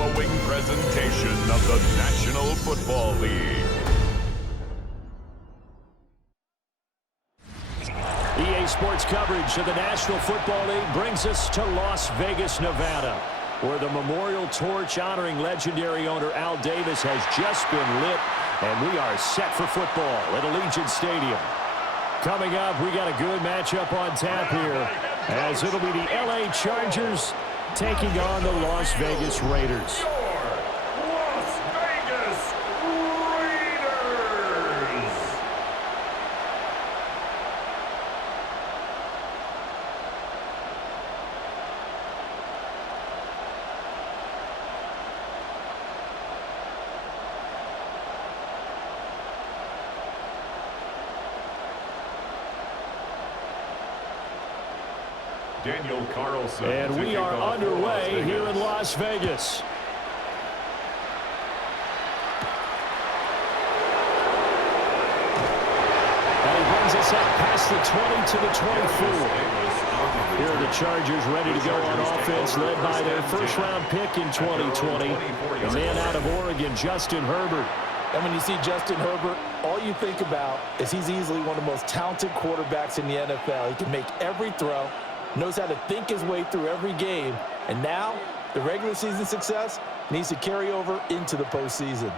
following presentation of the National Football League. EA Sports coverage of the National Football League brings us to Las Vegas, Nevada, where the memorial torch honoring legendary owner Al Davis has just been lit, and we are set for football at Allegiant Stadium. Coming up, we got a good matchup on tap here, as it'll be the LA Chargers taking on the Las Vegas Raiders. Daniel Carlson. And we are underway here in Las Vegas. And he brings us up past the 20 to the 24. Here are the Chargers ready to go on offense, led by their first-round pick in 2020. The man out of Oregon, Justin Herbert. And when you see Justin Herbert, all you think about is he's easily one of the most talented quarterbacks in the NFL. He can make every throw, knows how to think his way through every game, and now the regular season success needs to carry over into the postseason.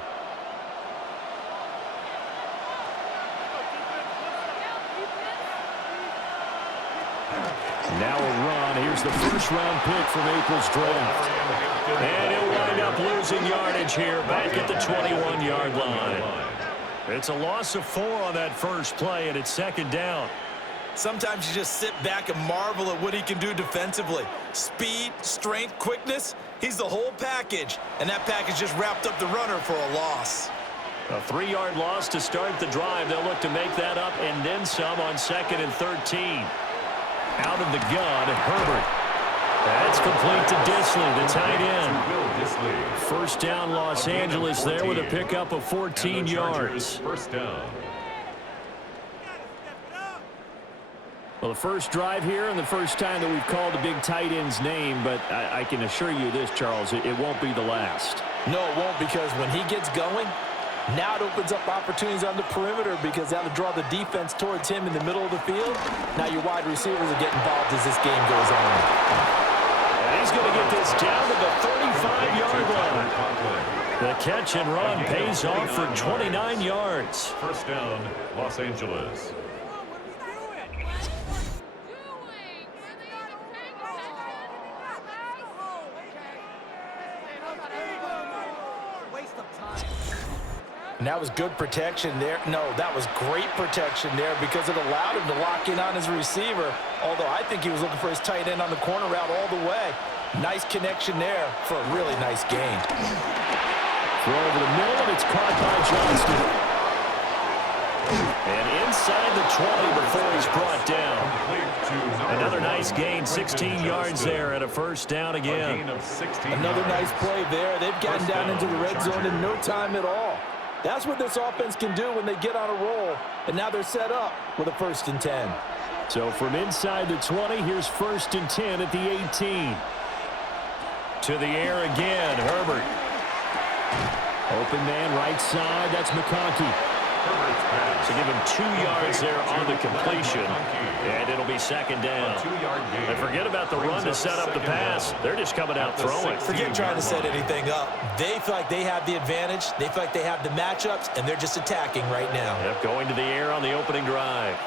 Now a run. Here's the first-round pick from April's draft. And he'll wind up losing yardage here back at the 21-yard line. It's a loss of 4 on that first play, and it's second down. Sometimes you just sit back and marvel at what he can do defensively. Speed, strength, quickness, he's the whole package. And that package just wrapped up the runner for a loss. A 3-yard loss to start the drive. They'll look to make that up and then some on 2nd and 13. Out of the gun, Herbert. That's complete to Disley, the tight end. First down, Los Angeles there with a pickup of 14 yards. First down. Well, the first drive here and the first time that we've called a big tight end's name, but I can assure you this, Charles, it won't be the last. No, it won't, because when he gets going, now it opens up opportunities on the perimeter because that'll draw the defense towards him in the middle of the field. Now your wide receivers will get involved as this game goes on. And he's going to get this down to the 35-yard line. The catch and run pays off for 29 yards. First down, Los Angeles. And that was good protection there. No, that was great protection there because it allowed him to lock in on his receiver. Although I think he was looking for his tight end on the corner route all the way. Nice connection there for a really nice gain. Throw over the middle, and it's caught by Johnston. And inside the 20 before he's brought down. Another nice gain, 16 yards there, and a first down again. Another nice play there. They've gotten down into the red zone in no time at all. That's what this offense can do when they get on a roll. And now they're set up with a 1st and 10. So from inside the 20, here's 1st and 10 at the 18. To the air again, Herbert. Open man right side, that's McConkey. So give him 2 yards there on the completion, and it'll be second down. And forget about the run to set up the pass. They're just coming out throwing. Forget trying to set anything up. They feel like they have the advantage. They feel like they have the matchups, and they're just attacking right now. Yep, going to the air on the opening drive.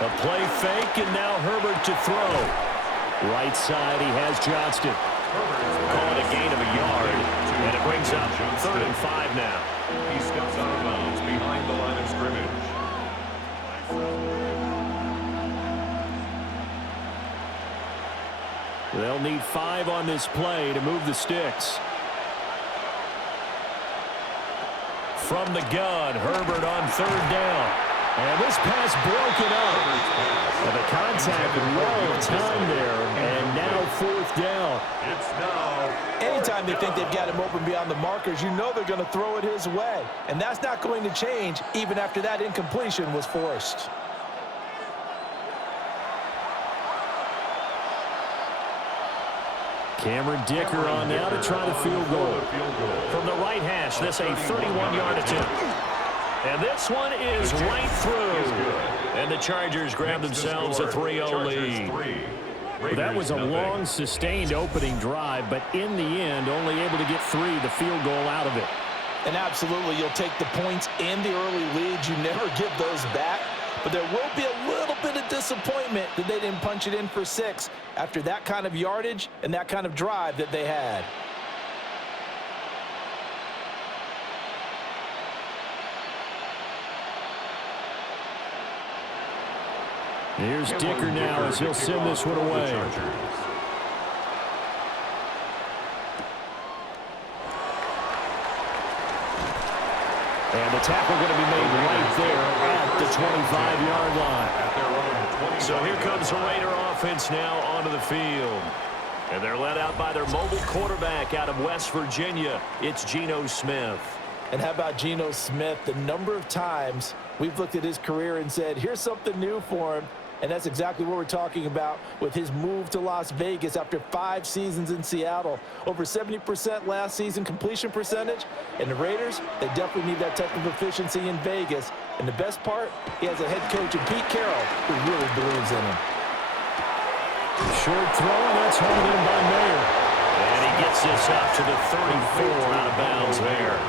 A play fake, and now Herbert to throw. Right side, he has Johnston. Calling a gain of a yard, and it brings up 3rd and 5 now. He steps out of bounds behind the line of scrimmage. They'll need 5 on this play to move the sticks. From the gun, Herbert on 3rd down. And this pass broken up. And the contact well timed there, and now 4th down. It's now. Anytime they think they've got him open beyond the markers, you know they're going to throw it his way. And that's not going to change even after that incompletion was forced. Cameron Dicker on now to try the field goal. From the right hash, this a 31-yard attempt. And this one is right through. And the Chargers grab themselves a 3-0 lead. That was a long, sustained opening drive, but in the end, only able to get the field goal out of it. And absolutely, you'll take the points and the early leads. You never give those back. But there will be a little bit of disappointment that they didn't punch it in for 6 after that kind of yardage and that kind of drive that they had. Here's Dicker now as he'll send this one away. And the tackle going to be made right there at the 25-yard line. So here comes the Raider offense now onto the field. And they're led out by their mobile quarterback out of West Virginia. It's Geno Smith. And how about Geno Smith? The number of times we've looked at his career and said, here's something new for him. And that's exactly what we're talking about with his move to Las Vegas after 5 seasons in Seattle. Over 70% last season completion percentage. And the Raiders, they definitely need that type of efficiency in Vegas. And the best part, he has a head coach in Pete Carroll who really believes in him. Short throw, and that's hauled in by Mayer. And he gets this up to the 34 out of bounds there.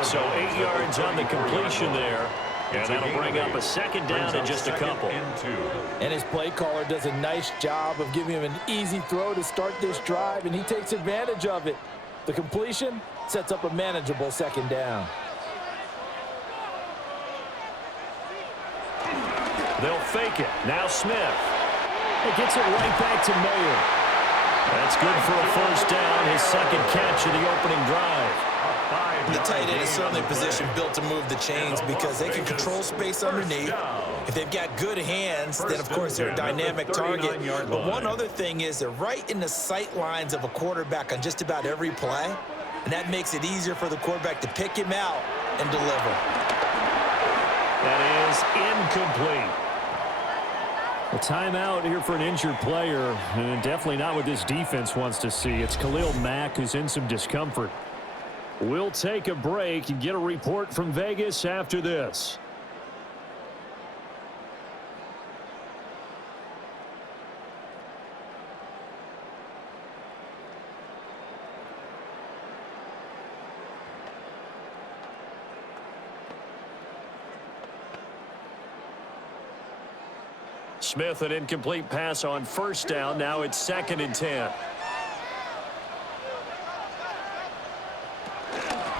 So 8 yards on the completion there. And that'll bring up a second down in just a couple. And his play caller does a nice job of giving him an easy throw to start this drive, and he takes advantage of it. The completion sets up a manageable second down. They'll fake it. Now Smith. He gets it right back to Mayer. That's good for a first down, his second catch of the opening drive. The tight end is certainly a position built to move the chains because they can control space underneath. If they've got good hands, then of course they're a dynamic target. But one other thing is they're right in the sight lines of a quarterback on just about every play. And that makes it easier for the quarterback to pick him out and deliver. That is incomplete. A timeout here for an injured player, and definitely not what this defense wants to see. It's Khalil Mack who's in some discomfort. We'll take a break and get a report from Vegas after this. Smith, an incomplete pass on first down. Now it's 2nd and 10.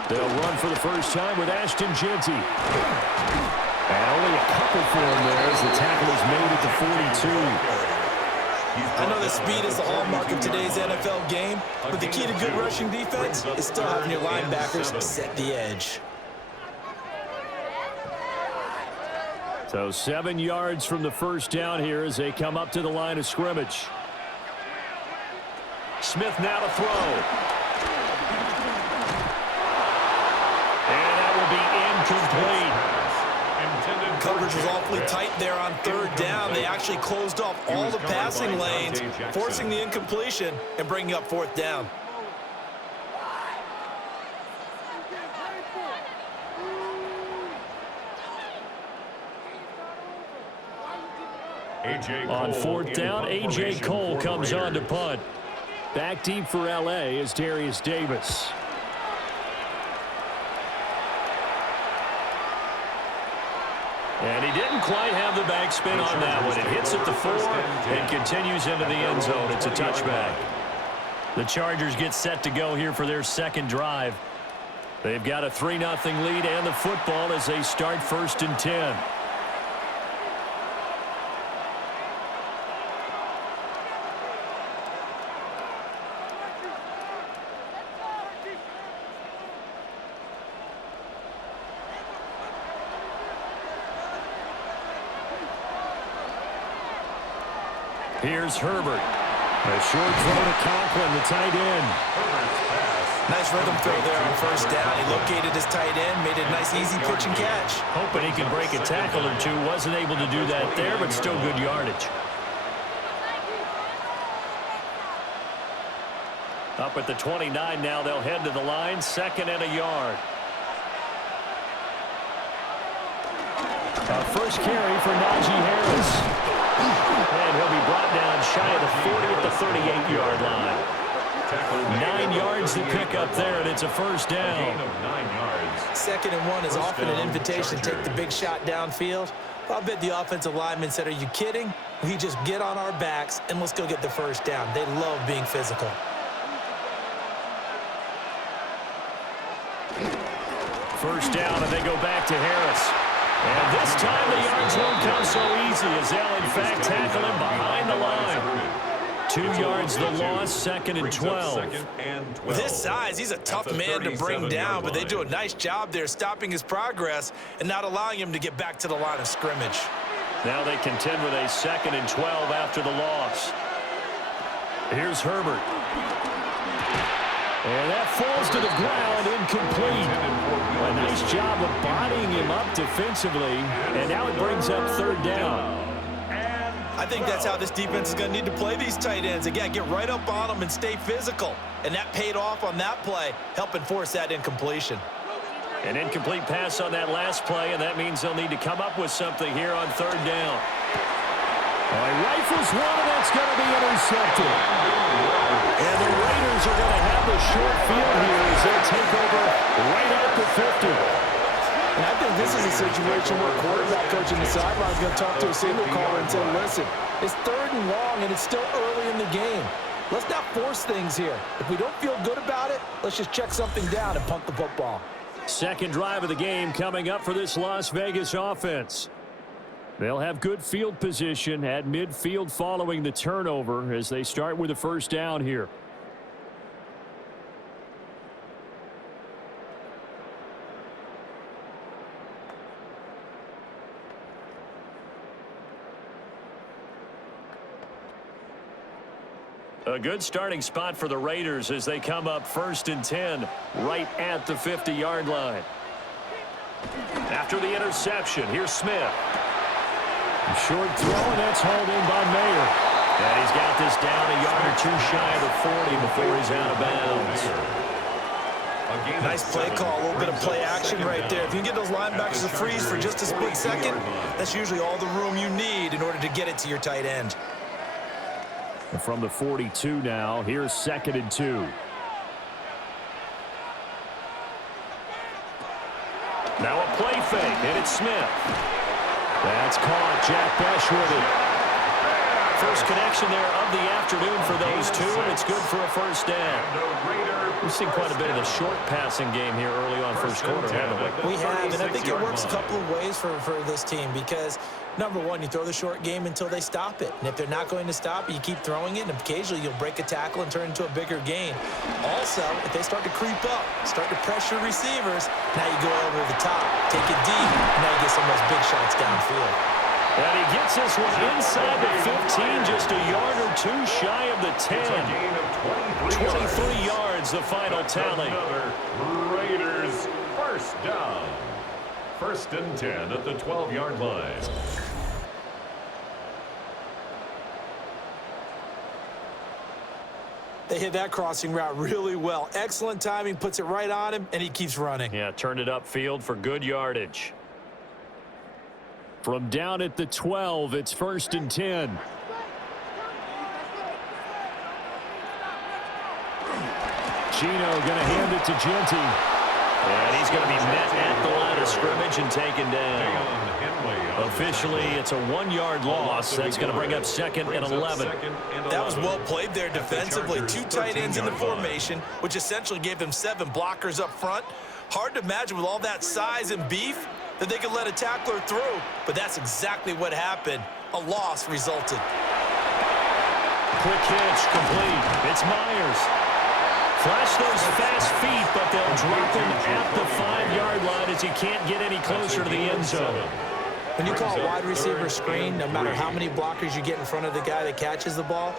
They'll run for the first time with Ashton Jeanty. And only a couple for him there as the tackle is made at the 42. I know that speed is the hallmark of today's NFL game, but the key to good rushing defense is still having your linebackers set the edge. So 7 yards from the first down here as they come up to the line of scrimmage. Smith now to throw. Complete. Coverage was awfully tight there on 3rd down. They actually closed off all the passing lanes, forcing the incompletion and bringing up 4th down. On 4th down, A.J. Cole comes on to punt. Back deep for L.A. is Darius Davis. And he didn't quite have the backspin on that one. It hits at the 4 and continues into the end zone. It's a touchback. The Chargers get set to go here for their second drive. They've got a 3-0 lead and the football as they start 1st and 10. Here's Herbert. A short throw to Conklin, the tight end. Nice rhythm throw there on 1st down. He located his tight end, made a nice easy pitch and catch. Hoping he can break a tackle or two. Wasn't able to do that there, but still good yardage. Up at the 29 now, they'll head to the line, 2nd and a yard. First carry for Najee Harris. And he'll be brought down shy of the 40 at the 38-yard line. 9 yards to pick up there, and it's a first down. 2nd and 1 is often an invitation to take the big shot downfield. I bet the offensive lineman said, are you kidding? We just get on our backs and let's go get the first down. They love being physical. First down, and they go back to Harris. And this time the yards won't come so easy as they'll, in fact, tackle him behind the line. 2 yards the loss, 2nd and 12. With his size, he's a tough man to bring down, but they do a nice job there stopping his progress and not allowing him to get back to the line of scrimmage. Now they contend with a 2nd and 12 after the loss. Here's Herbert. And that falls to the ground, incomplete. A nice job of bodying him up defensively, and now it brings up 3rd down. I think that's how this defense is going to need to play these tight ends. Again, get right up on them and stay physical. And that paid off on that play, helping force that incompletion. An incomplete pass on that last play, and that means they'll need to come up with something here on 3rd down. He rifles one, and that's going to be intercepted. And the Raiders are going to have the short field here as they take over right at the 50. And I think this is a situation where quarterback coach in the sideline is going to talk to a signal caller and say, listen, it's 3rd and long, and it's still early in the game. Let's not force things here. If we don't feel good about it, let's just check something down and punt the football. Second drive of the game coming up for this Las Vegas offense. They'll have good field position at midfield following the turnover as they start with a first down here. A good starting spot for the Raiders as they come up 1st and 10 right at the 50-yard line. After the interception, here's Smith. Short throw, and that's hauled in by Mayer. And he's got this down a yard or 2 shy of the 40 before he's out of bounds. Nice play call, a little bit of play action right there. If you can get those linebackers to freeze for just a split second, that's usually all the room you need in order to get it to your tight end. And from the 42 now, here's 2nd and 2. Now a play fake, and it's Smith. That's caught. Jack Besh with it. First connection there of the afternoon for those two, and it's good for a first down. We've seen quite a bit of the short passing game here early on first quarter, haven't we? We have, and I think it works a couple of ways for this team because, number one, you throw the short game until they stop it. And if they're not going to stop it, you keep throwing it, and occasionally you'll break a tackle and turn it into a bigger gain. Also, if they start to creep up, start to pressure receivers, now you go over the top, take it deep, and now you get some of those big shots downfield. And he gets this one inside the 15, just a yard or 2 shy of the 10. 23 yards, the final tally. Raiders first down. 1st and 10 at the 12-yard line. They hit that crossing route really well. Excellent timing, puts it right on him, and he keeps running. Yeah, turned it upfield for good yardage. From down at the 12, it's 1st and 10. Gino going to hand it to Jeanty. And he's going to be met at the line of scrimmage and taken down. Officially, it's a 1-yard loss. That's going to bring up 2nd and 11. That was well played there defensively. 2 tight ends in the formation, which essentially gave them 7 blockers up front. Hard to imagine with all that size and beef that they could let a tackler through, but that's exactly what happened. A loss resulted. Quick hitch, complete. It's Myers. Flash those fast feet, but they'll drop him at the 5-yard line as he can't get any closer to the end zone. When you call a wide receiver screen, no matter how many blockers you get in front of the guy that catches the ball,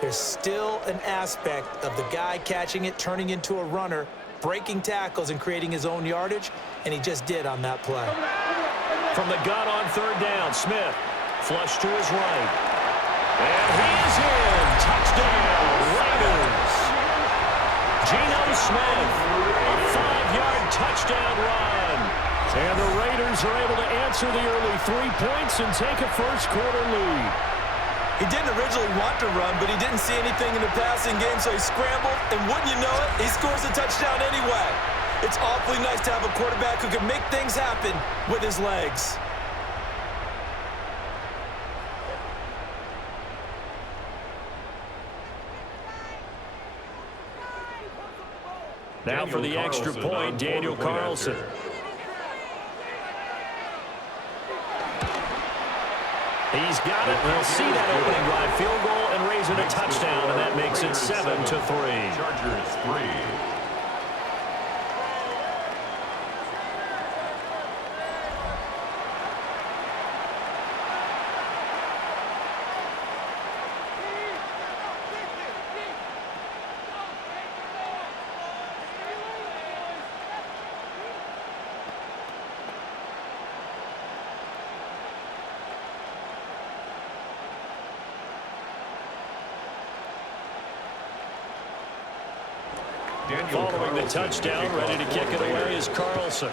there's still an aspect of the guy catching it, turning into a runner, breaking tackles and creating his own yardage, and he just did on that play. From the gun on 3rd down, Smith flush to his right. And he's in. Touchdown, Raiders. Geno Smith, a 5-yard touchdown run. And the Raiders are able to answer the early 3 points and take a first-quarter lead. He didn't originally want to run, but he didn't see anything in the passing game, so he scrambled, and wouldn't you know it, he scores a touchdown anyway. It's awfully nice to have a quarterback who can make things happen with his legs. Now for the extra point, Daniel Carlson. He's got it. We'll see that opening drive field goal and raise it a touchdown, and that makes it 7-3. Chargers 3. Following the touchdown, ready to kick it away is Carlson.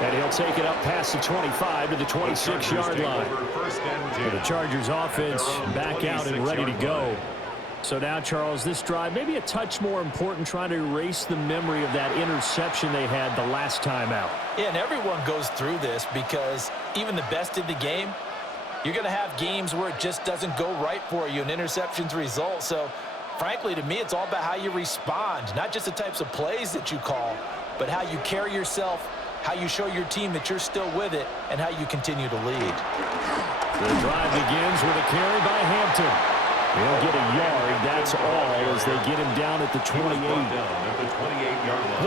And he'll take it up past the 25 to the 26-yard line. For the Chargers offense back out and ready to go. So now, Charles, this drive maybe a touch more important, trying to erase the memory of that interception they had the last time out. Yeah, and everyone goes through this because even the best in the game, you're going to have games where it just doesn't go right for you, and interceptions result. So, frankly, to me, it's all about how you respond, not just the types of plays that you call, but how you carry yourself, how you show your team that you're still with it, and how you continue to lead. The drive begins with a carry by Hampton. He'll get a yard, that's all, as they get him down at the 28.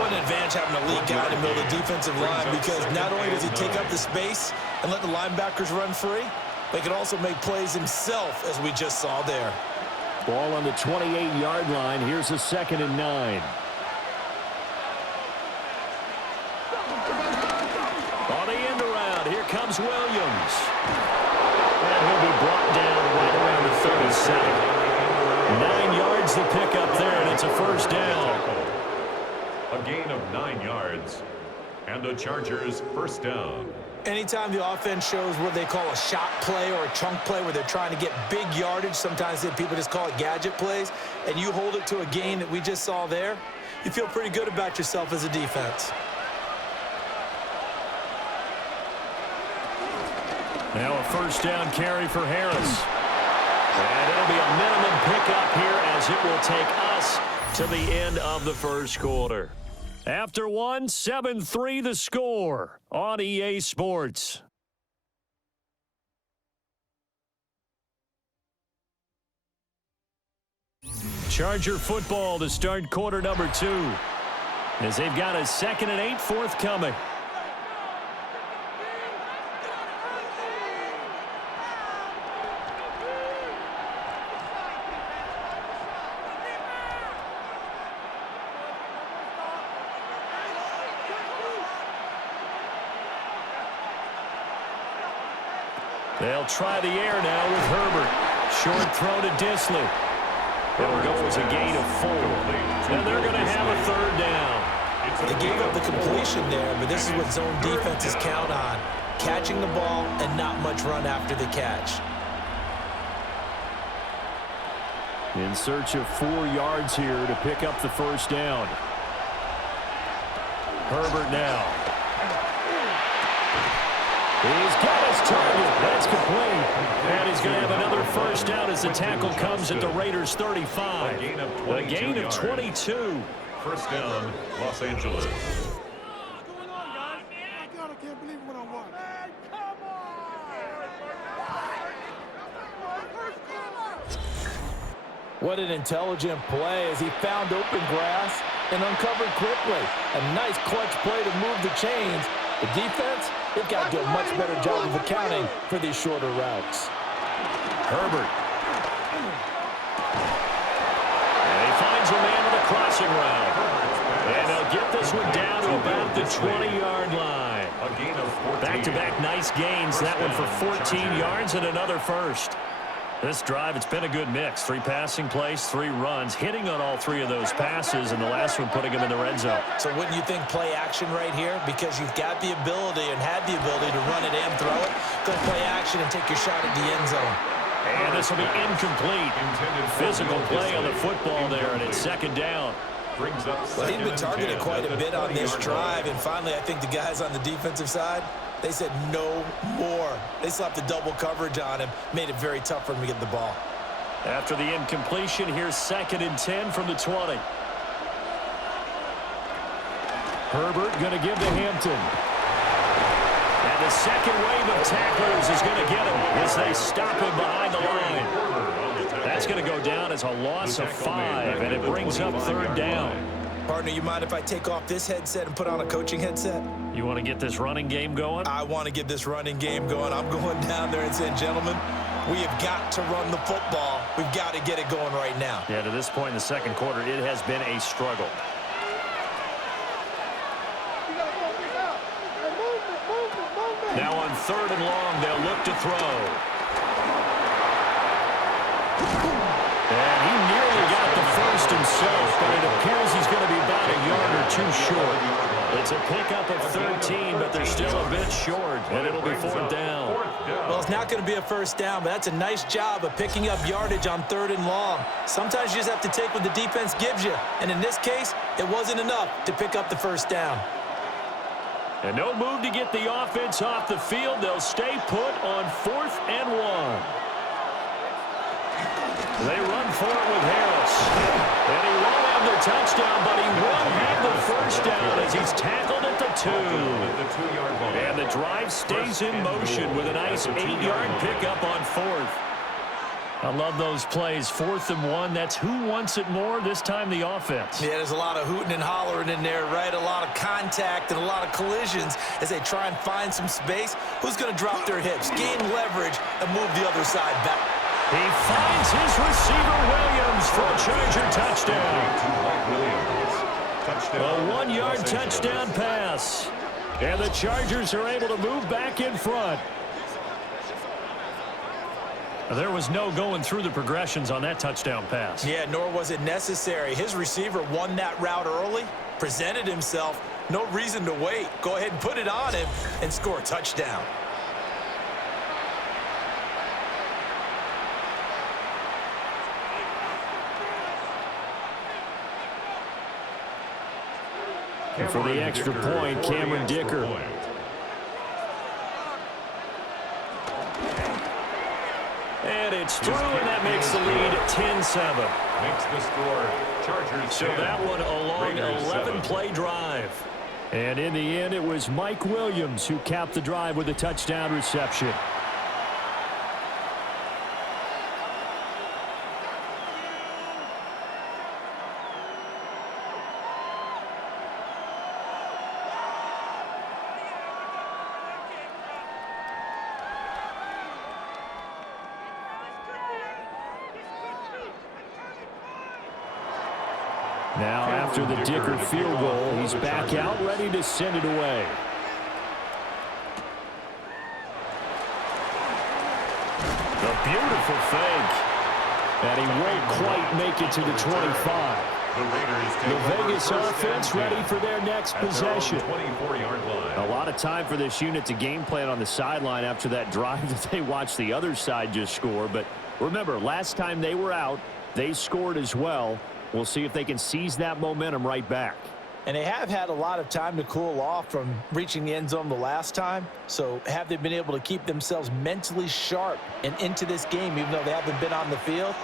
What an advantage having a lead guy in the middle of the defensive line, because not only does he take up the space and let the linebackers run free, but he can also make plays himself, as we just saw there. Ball on the 28-yard line. Here's a 2nd and 9. On the end around, here comes Williams. And he'll be brought down right around the 37. 9 yards to pick up there, and it's a first down. A gain of 9 yards. And the Chargers first down. Anytime the offense shows what they call a shot play or a chunk play where they're trying to get big yardage, sometimes people just call it gadget plays, and you hold it to a gain that we just saw there, you feel pretty good about yourself as a defense. Now a first down carry for Harris. And it'll be a minimum pickup here as it will take us to the end of the first quarter. After 1, 7-3 the score on EA Sports. Charger football to start quarter number 2, as they've got a 2nd and 8 forthcoming. They'll try the air now with Herbert. Short throw to Disley. It'll go as a gain of 4. And they're going to have a 3rd down. They gave up the completion there, but this is what zone defenses count on. Catching the ball and not much run after the catch. In search of 4 yards here to pick up the first down. Herbert now. He's got his target. That's complete. And he's going to have another first down as the tackle comes at the Raiders' 35. A gain of 22. First down, Los Angeles. What an intelligent play as he found open grass and uncovered quickly. A nice clutch play to move the chains. The defense, they've got to do a much better job of accounting for these shorter routes. Herbert. And he finds a man on the crossing route. And they'll get this one down to about the 20-yard line. A gain of 14. Back-to-back nice gains. That one for 14 yards and another first. This drive, it's been a good mix. 3 passing plays, 3 runs, hitting on all 3 of those passes, and the last one putting them in the red zone. So wouldn't you think play action right here? Because you've got the ability and had the ability to run it and throw it. Go play action and take your shot at the end zone. And this will be incomplete. Physical play on the football there, and it's second down. Well, he's been targeted quite a bit on this drive, and finally I think the guys on the defensive side, they said no more. They slapped the double coverage on him, made it very tough for him to get the ball. After the incompletion, here's 2nd and 10 from the 20. Herbert going to give to Hampton. And the second wave of tacklers is going to get him as they stop him behind the line. That's going to go down as a loss of 5, and it brings up 3rd down. Partner, you mind if I take off this headset and put on a coaching headset? You want to get this running game going? I want to get this running game going. I'm going down there and saying, gentlemen, we have got to run the football. We've got to get it going right now. Yeah, to this point in the second quarter, it has been a struggle. Now on 3rd and long, they'll look to throw. And he nearly got the first himself, but it appears he's going to be about a yard or 2 short. It's a pickup of 13, but they're still a bit short, and it'll be 4th down. Well, it's not going to be a first down, but that's a nice job of picking up yardage on 3rd and long. Sometimes you just have to take what the defense gives you, and in this case, it wasn't enough to pick up the first down. And no move to get the offense off the field. They'll stay put on 4th and 1. They run for it with Harris. And he won't have the touchdown, but he will have the first down as he's tackled at the 2. And the drive stays in motion with a nice 8-yard pickup on 4th. I love those plays. 4th and 1. That's who wants it more, this time the offense. Yeah, there's a lot of hooting and hollering in there, right? A lot of contact and a lot of collisions as they try and find some space. Who's going to drop their hips, gain leverage, and move the other side back? He finds his receiver, Williams, for a Charger touchdown. A 1-yard touchdown pass. And the Chargers are able to move back in front. There was no going through the progressions on that touchdown pass. Yeah, nor was it necessary. His receiver won that route early, presented himself. No reason to wait. Go ahead and put it on him and score a touchdown. And for the extra point, Cameron Dicker. And it's through, and that makes the lead 10-7. Makes the score Chargers. So that one a long 11-play drive. And in the end, it was Mike Williams who capped the drive with a touchdown reception. Now, after the Dicker field goal, he's back out, ready to send it away. The beautiful fake. And he won't quite make it to the 25. The Vegas offense ready for their next possession. A lot of time for this unit to game plan on the sideline after that drive that they watched the other side just score. But remember, last time they were out, they scored as well. We'll see if they can seize that momentum right back. And they have had a lot of time to cool off from reaching the end zone the last time. So have they been able to keep themselves mentally sharp and into this game, even though they haven't been on the field?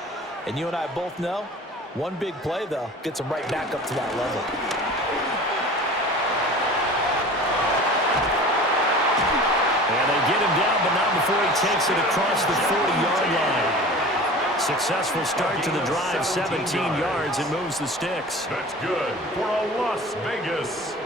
And you and I both know, one big play, though, gets them right back up to that level. And they get him down, but not before he takes it across the 40-yard line. Successful start to the drive, 17 yards, and moves the sticks. That's good for a Las Vegas.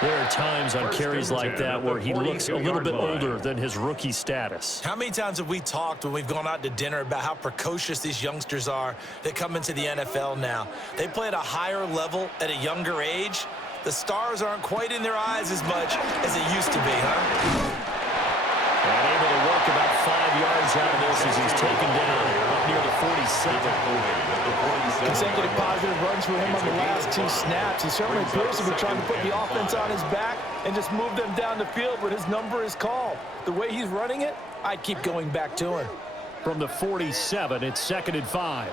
There are times on carries like that where he looks a little bit older than his rookie status. How many times have we talked when we've gone out to dinner about how precocious these youngsters are that come into the NFL now? They play at a higher level at a younger age. The stars aren't quite in their eyes as much as it used to be, huh? And able to work about 5 yards out of this as he's taken down up near the 47. Consecutive positive runs for him on the last 2 snaps. He certainly appears to be trying to put the offense on his back and just move them down the field when his number is called. The way he's running it, I'd keep going back to him. From the 47, it's 2nd and 5.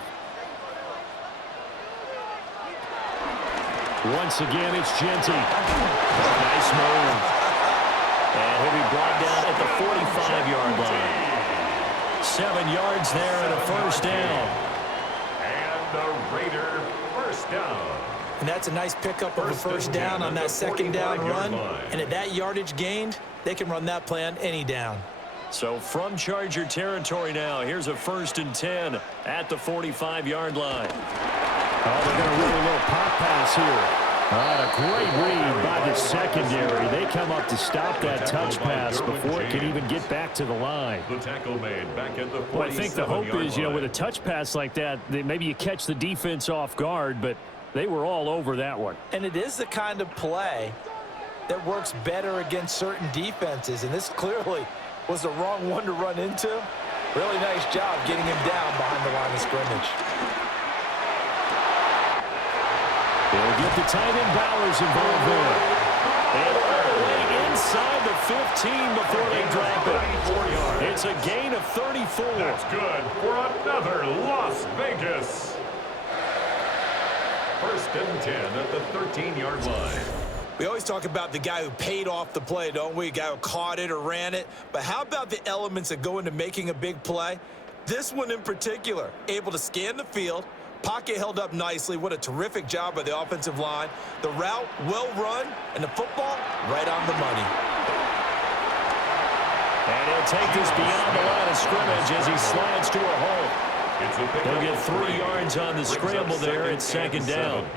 Once again, it's Jeanty. Nice move. And he'll be brought down at the 45-yard line. 7 yards there and a first down. And the Raider first down. And that's a nice pickup of a first down on that 2nd down run. And at that yardage gained, they can run that play on any down. So from Charger territory now, here's a 1st and 10 at the 45-yard line. Oh, they're going to run a little pop pass here. A great read by the secondary. They come up to stop that touch pass before it can even get back to the line. The tackle made back at the 47-yard line. Well, I think the hope is, with a touch pass like that, maybe you catch the defense off guard, but they were all over that one. And it is the kind of play that works better against certain defenses, and this clearly was the wrong one to run into. Really nice job getting him down behind the line of scrimmage. They'll get the tight end Bowers involved there. And all the way inside the 15 before they drop it. It's a gain of 34. That's good for another Las Vegas. 1st and 10 at the 13-yard line. We always talk about the guy who paid off the play, don't we? The guy who caught it or ran it. But how about the elements that go into making a big play? This one in particular, able to scan the field. Pocket held up nicely. What a terrific job by the offensive line. The route, well run, and the football, right on the money. And he'll take this beyond the line of scrimmage as he slides to a hole. They'll get 3 yards on the scramble there. It's 2nd down.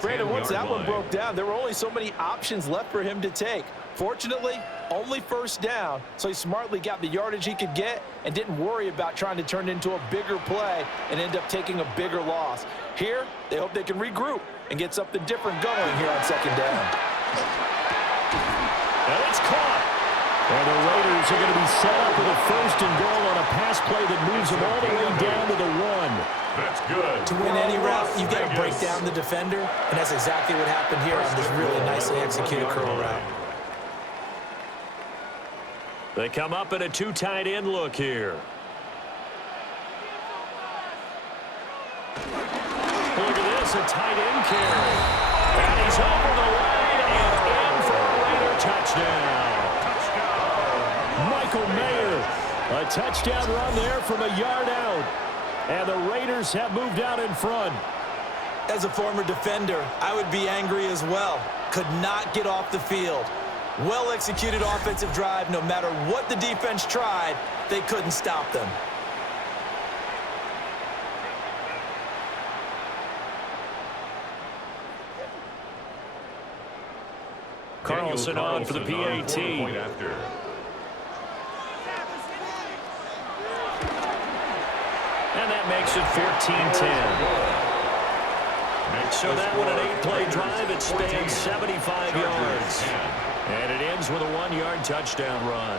Brandon, once that one broke down, there were only so many options left for him to take. Fortunately, only 1st down, so he smartly got the yardage he could get and didn't worry about trying to turn it into a bigger play and end up taking a bigger loss. Here, they hope they can regroup and get something different going here on 2nd down. And it's caught. And the Raiders are going to be set up with a 1st and goal on a pass play that moves them all the way down to the 1. That's good. To win any route, you've got to break down the defender, and that's exactly what happened here on this really nicely executed curl route. They come up in a 2 tight end look here. Look at this, a tight end carry. And he's over the line and in for a Raider touchdown. Michael Mayer, a touchdown run there from a yard out. And the Raiders have moved out in front. As a former defender, I would be angry as well. Could not get off the field. Well-executed offensive drive. No matter what the defense tried, they couldn't stop them. Carlson on for the PAT. And that makes it 14-10. So that one, an 8-play drive. It spans 75 yards. And it ends with a 1-yard touchdown run.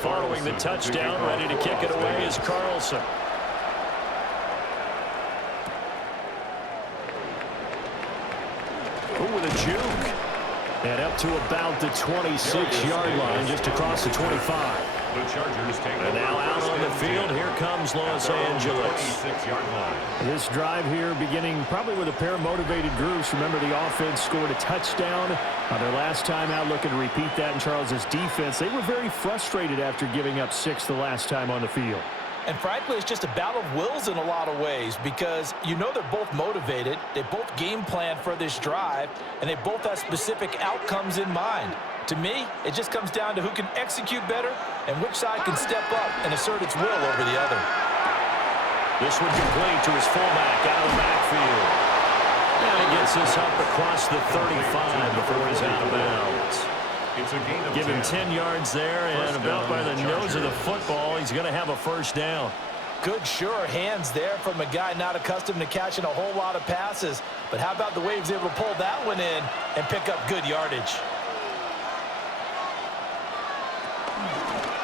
Following the touchdown, ready to kick it away is Carlson. Ooh, with a juke. And up to about the 26-yard line, just across the 25. The Chargers take and now out on the field, here comes Los Angeles. This drive here beginning probably with a pair of motivated groups. Remember, the offense scored a touchdown on their last time out, looking to repeat that in Charles' defense. They were very frustrated after giving up 6 the last time on the field. And frankly, it's just a battle of wills in a lot of ways because you know they're both motivated, they both game plan for this drive, and they both have specific outcomes in mind. To me, it just comes down to who can execute better and which side can step up and assert its will over the other. This one complete to his fullback out of the backfield. And he gets this up across the 35 before he's out of bounds. It's a gain of Give him 10 yards there, and about by the nose of the football, he's going to have a first down. Good, sure hands there from a guy not accustomed to catching a whole lot of passes. But how about the way he was able to pull that one in and pick up good yardage?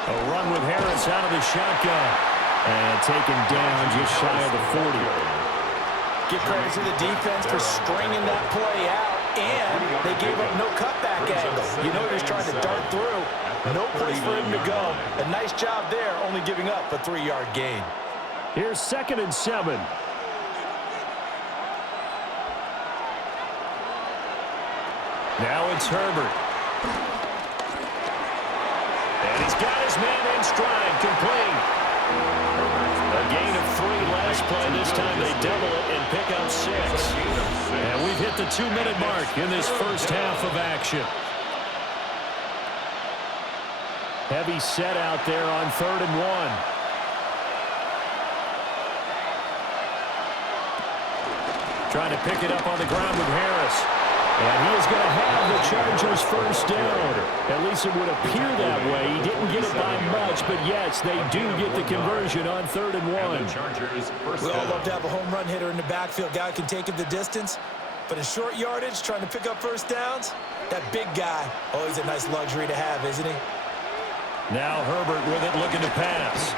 A run with Harris out of the shotgun. And taken down just shy of the 40. Give credit to the defense for stringing that play out, and they gave up no cutback angle. You know he was trying to dart through. No place for him to go. A nice job there, only giving up a 3-yard gain. Here's 2nd and 7. Now it's Herbert. And he's got his man in stride, complete. A gain of 3 last play. This time they double it and pick up 6. And we've hit the 2-minute mark in this first half of action. Heavy set out there on 3rd and 1. Trying to pick it up on the ground with Harris. And he is going to have the Chargers first down. At least it would appear that way. He didn't get it by much, but yes, they do get the conversion on 3rd and 1. We all love to have a home run hitter in the backfield. Guy can take it the distance. But in short yardage, trying to pick up first downs, that big guy, oh, he's a nice luxury to have, isn't he? Now Herbert with it, looking to pass.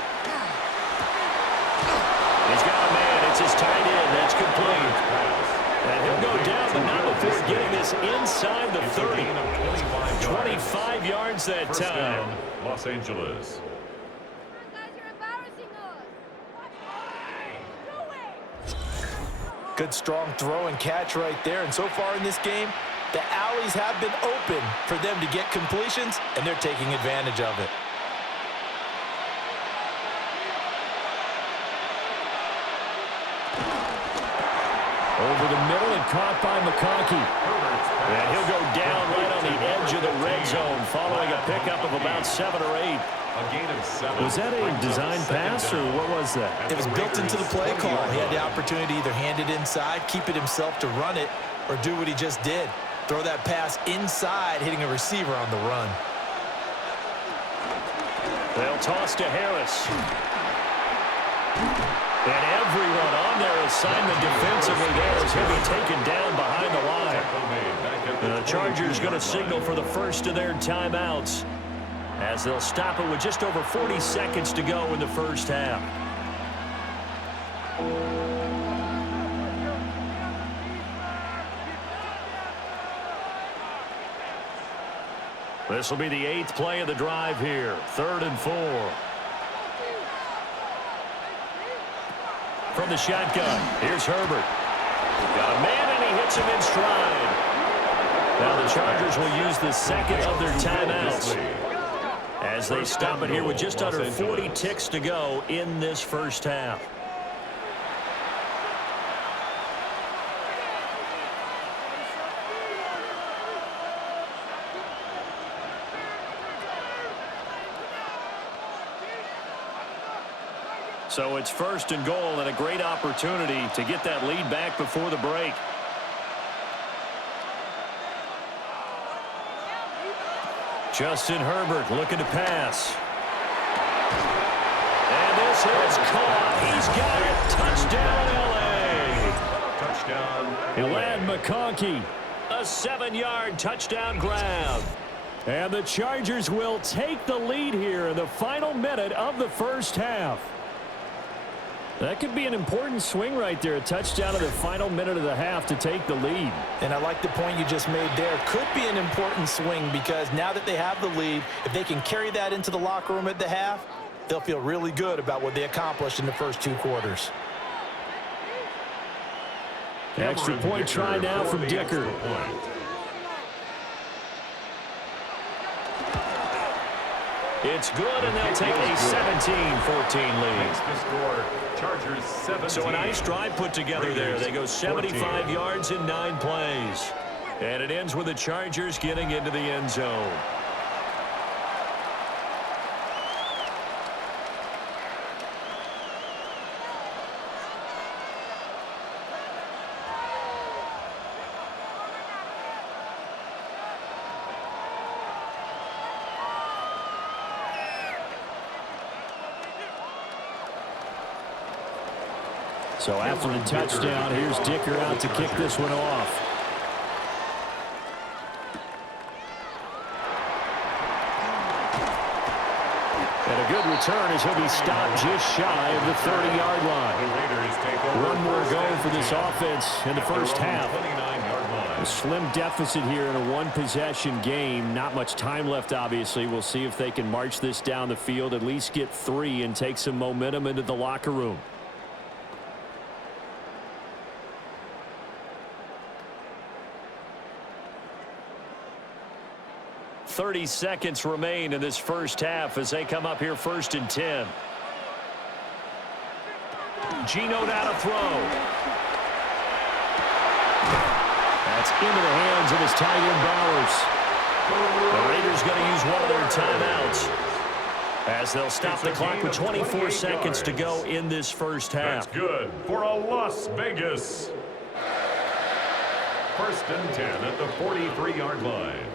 He's got a man. It's his tight end. That's complete. And he'll go down, but not before getting this inside the 30. 25 yards that First time. down, Los Angeles. Good strong throw and catch right there. And so far in this game, the alleys have been open for them to get completions, and they're taking advantage of it. Over the middle and caught by McConkey. And he'll go down right on the edge of the red zone following a pickup of about 7 or 8. A gain of 7. Was that a design pass or what was that? It was built into the play call. He had the opportunity to either hand it inside, keep it himself to run it, or do what he just did. Throw that pass inside, hitting a receiver on the run. They'll toss to Harris. And everyone on their assignment defensively there is going to be taken down behind the line. The Chargers going to signal for the first of their timeouts as they'll stop it with just over 40 seconds to go in the first half. This will be the 8th play of the drive here. 3rd and 4. From the shotgun, here's Herbert. Got a man, and he hits him in stride. Now the Chargers will use the second of their timeouts as they stop it here with just under 40 ticks to go in this first half. So it's 1st and goal and a great opportunity to get that lead back before the break. Justin Herbert looking to pass. And this is caught. He's got it. Touchdown, L.A. Touchdown. Elad McConkey. A 7-yard touchdown grab. And the Chargers will take the lead here in the final minute of the first half. That could be an important swing right there. A touchdown in the final minute of the half to take the lead. And I like the point you just made there. Could be an important swing because now that they have the lead, if they can carry that into the locker room at the half, they'll feel really good about what they accomplished in the first 2 quarters. Extra point try now from Dicker. It's good, and they'll take a 17-14 lead. Makes the score Chargers 17. So a nice drive put together there. They go 75 yards in 9 plays. And it ends with the Chargers getting into the end zone. So after the touchdown, here's Dicker out to kick this one off. And a good return as he'll be stopped just shy of the 30-yard line. One more go for this offense in the first half. A slim deficit here in a one-possession game. Not much time left, obviously. We'll see if they can march this down the field, at least get 3 and take some momentum into the locker room. 30 seconds remain in this first half as they come up here 1st and 10. Geno now to throw. That's into the hands of his tight end Bowers. The Raiders going to use one of their timeouts as they'll stop the clock with 24 seconds to go in this first half. That's good for a Las Vegas. 1st and 10 at the 43-yard line.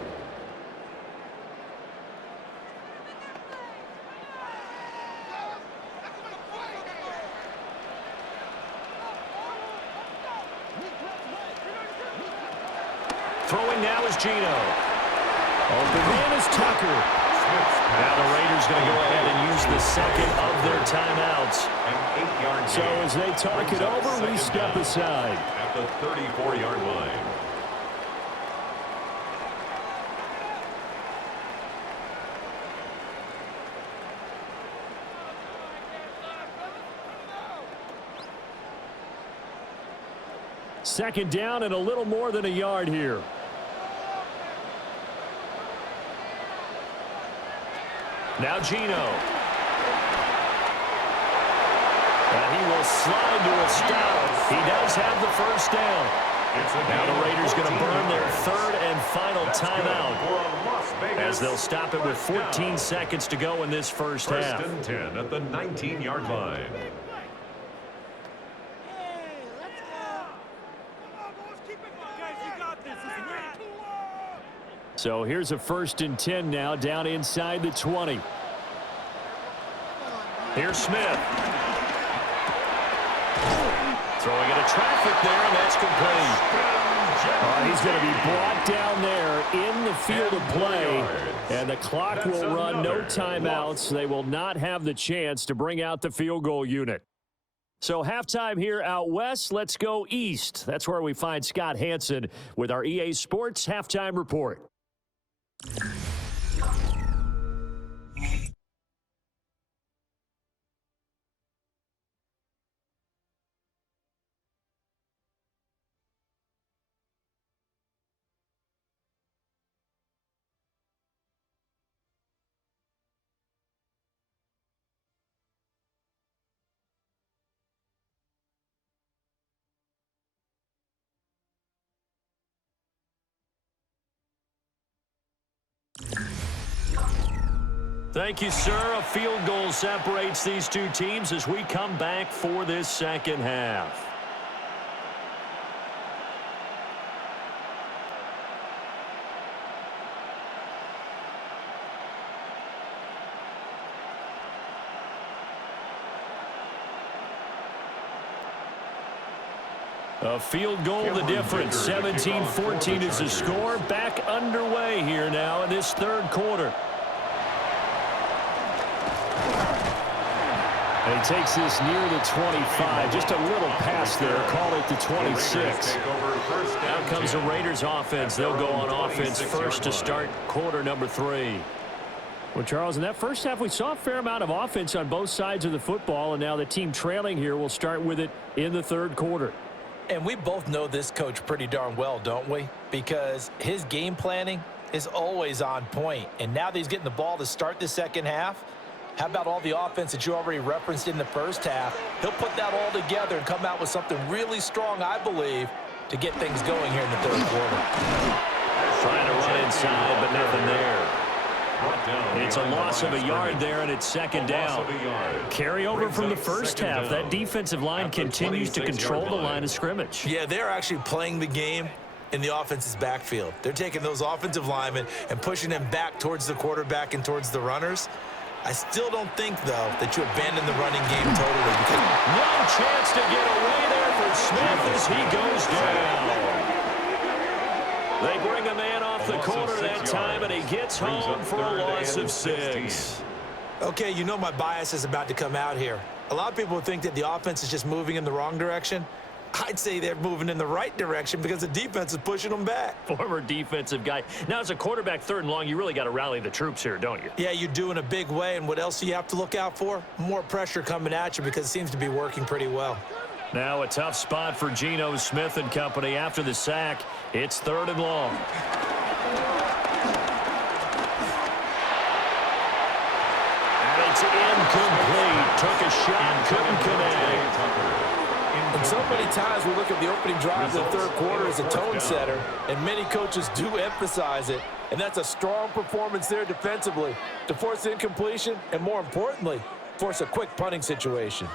Throwing now is Geno. Open man is Tucker. Now the Raiders going to go ahead and use the second of their timeouts. So as they talk it over, we step aside. At the 34-yard line. Second down and a little more than a yard here. Now Geno. And he will slide to a stop. He does have the first down. Now the Raiders going to burn their 3rd and final timeout as they'll stop it with 14 seconds to go in this first half. 1st and 10 at the 19-yard line. So here's a 1st and 10 now down inside the 20. Here's Smith. Throwing into traffic there, and that's complete. He's going to be brought down there in the field of play, and the clock will run. No timeouts. They will not have the chance to bring out the field goal unit. So halftime here out west. Let's go east. That's where we find Scott Hansen with our EA Sports Halftime Report. Thank you, sir. A field goal separates these two teams as we come back for this second half. A field goal the difference. 17-14 is the score. Back underway here now in this 3rd quarter. And he takes this near the 25. Just a little pass there. Call it the 26. Now comes the Raiders offense. They'll go on offense first to start quarter number 3. Well, Charles, in that first half, we saw a fair amount of offense on both sides of the football, and now the team trailing here will start with it in the 3rd quarter. And we both know this coach pretty darn well, don't we? Because his game planning is always on point. And now that he's getting the ball to start the second half, how about all the offense that you already referenced in the first half? He'll put that all together and come out with something really strong, I believe, to get things going here in the third quarter. Trying to run inside, but nothing there. It's a loss of a yard there, and it's second down. Carry over from the first half. That defensive line continues to control the line of scrimmage. Yeah, they're actually playing the game in the offense's backfield. They're taking those offensive linemen and pushing them back towards the quarterback and towards the runners. I still don't think, though, that you abandon the running game totally. No chance to get away there for Smith as he goes down. They bring a man off the corner that time, and he gets home for a loss of 6. Okay, you know my bias is about to come out here. A lot of people think that the offense is just moving in the wrong direction. I'd say they're moving in the right direction because the defense is pushing them back. Former defensive guy. Now, as a quarterback, 3rd and long, you really got to rally the troops here, don't you? Yeah, you do in a big way, and what else do you have to look out for? More pressure coming at you because it seems to be working pretty well. Now a tough spot for Geno Smith and company after the sack. It's 3rd and long. And it's incomplete. Took a shot, couldn't connect. And so many times we look at the opening drive of the third quarter as a tone setter, and many coaches do emphasize it. And that's a strong performance there defensively to force incompletion and, more importantly, force a quick punting situation.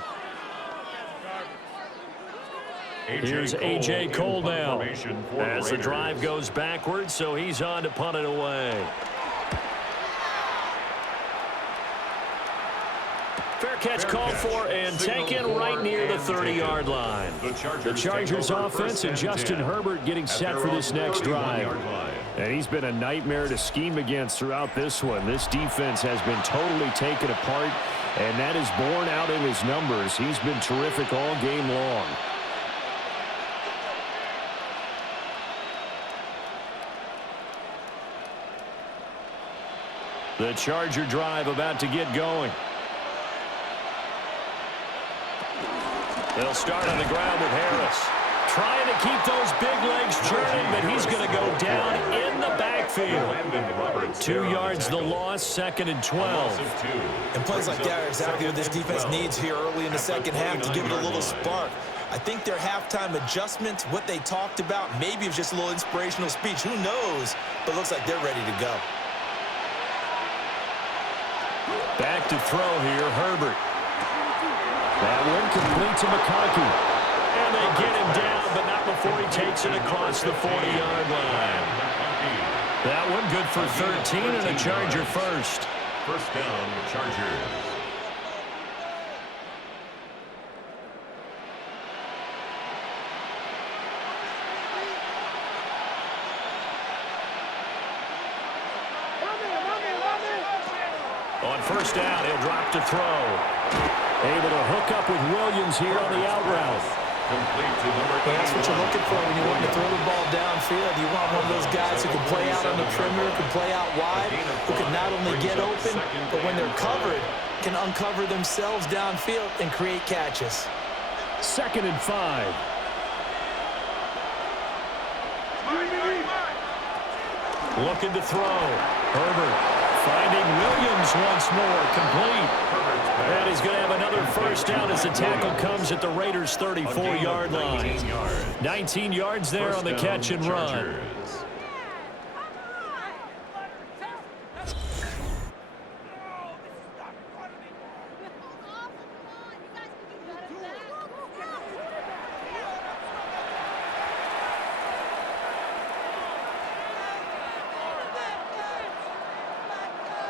Here's A.J. Cole now as the drive goes backwards, so he's on to punt it away. Fair catch called for and taken right near the 30-yard line. The Chargers offense and Justin Herbert getting set for this next drive. And he's been a nightmare to scheme against throughout this one. This defense has been totally taken apart, and that is borne out in his numbers. He's been terrific all game long. The Charger drive about to get going. They'll start on the ground with Harris. Trying to keep those big legs churning, but he's going to go down in the backfield. 2 yards the loss, 2nd and 12. And plays like that are exactly what this defense needs here early in the second half to give it a little spark. I think their halftime adjustment, what they talked about, maybe it was just a little inspirational speech. Who knows? But it looks like they're ready to go. Back to throw here, Herbert. That one complete to McConkey. And they get him down, but not before he takes it across the 40-yard line. That one good for 13 and a Charger first. First down, Chargers. On first down, he'll drop to throw. Able to hook up with Williams here on the out route. That's what you're looking for when you want to throw the ball downfield. You want one of those guys who can play out on the perimeter, can play out wide, who can not only get open, but when they're covered, can uncover themselves downfield and create catches. 2nd and 5. Looking to throw. Herbert finding Williams once more, complete. And he's going to have another first down as the tackle comes at the Raiders' 34-yard line. 19 yards there on the catch and run.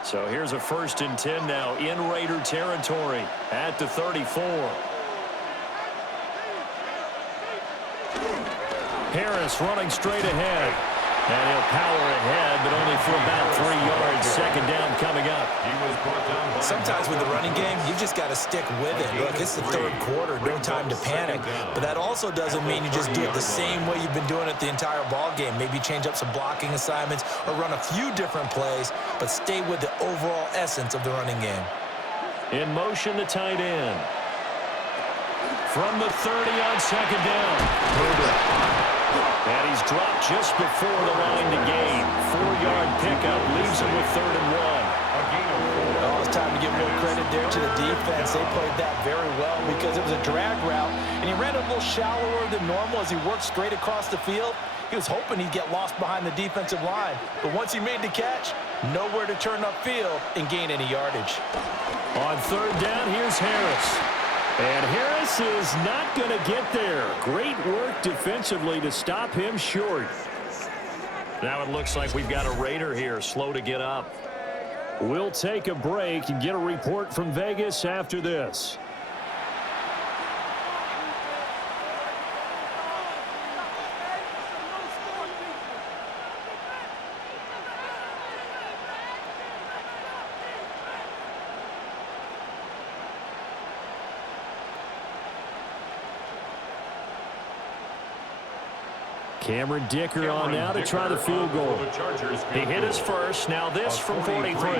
So here's a 1st and 10 now in Raider territory at the 34. Harris running straight ahead. And he'll power ahead, but only for about 3 yards. 2nd down coming up. Sometimes with the running game, you've just got to stick with it. Look, it's the third quarter, no time to panic. But that also doesn't mean you just do it the same way you've been doing it the entire ball game. Maybe change up some blocking assignments or run a few different plays, but stay with the overall essence of the running game. In motion, the tight end. from the 30 on second down. And he's dropped just before the line to gain. 4-yard pickup leaves him with 3rd and 1. Oh, it's time to give more credit there to the defense. They played that very well because it was a drag route, and he ran a little shallower than normal as he worked straight across the field. He was hoping he'd get lost behind the defensive line, but once he made the catch, nowhere to turn upfield and gain any yardage. On 3rd down, here's Harris. And Harris is not going to get there. Great work defensively to stop him short. Now it looks like we've got a Raider here, slow to get up. We'll take a break and get a report from Vegas after this. Cameron Dicker on now to try the field goal. He hit his first. Now this from 43.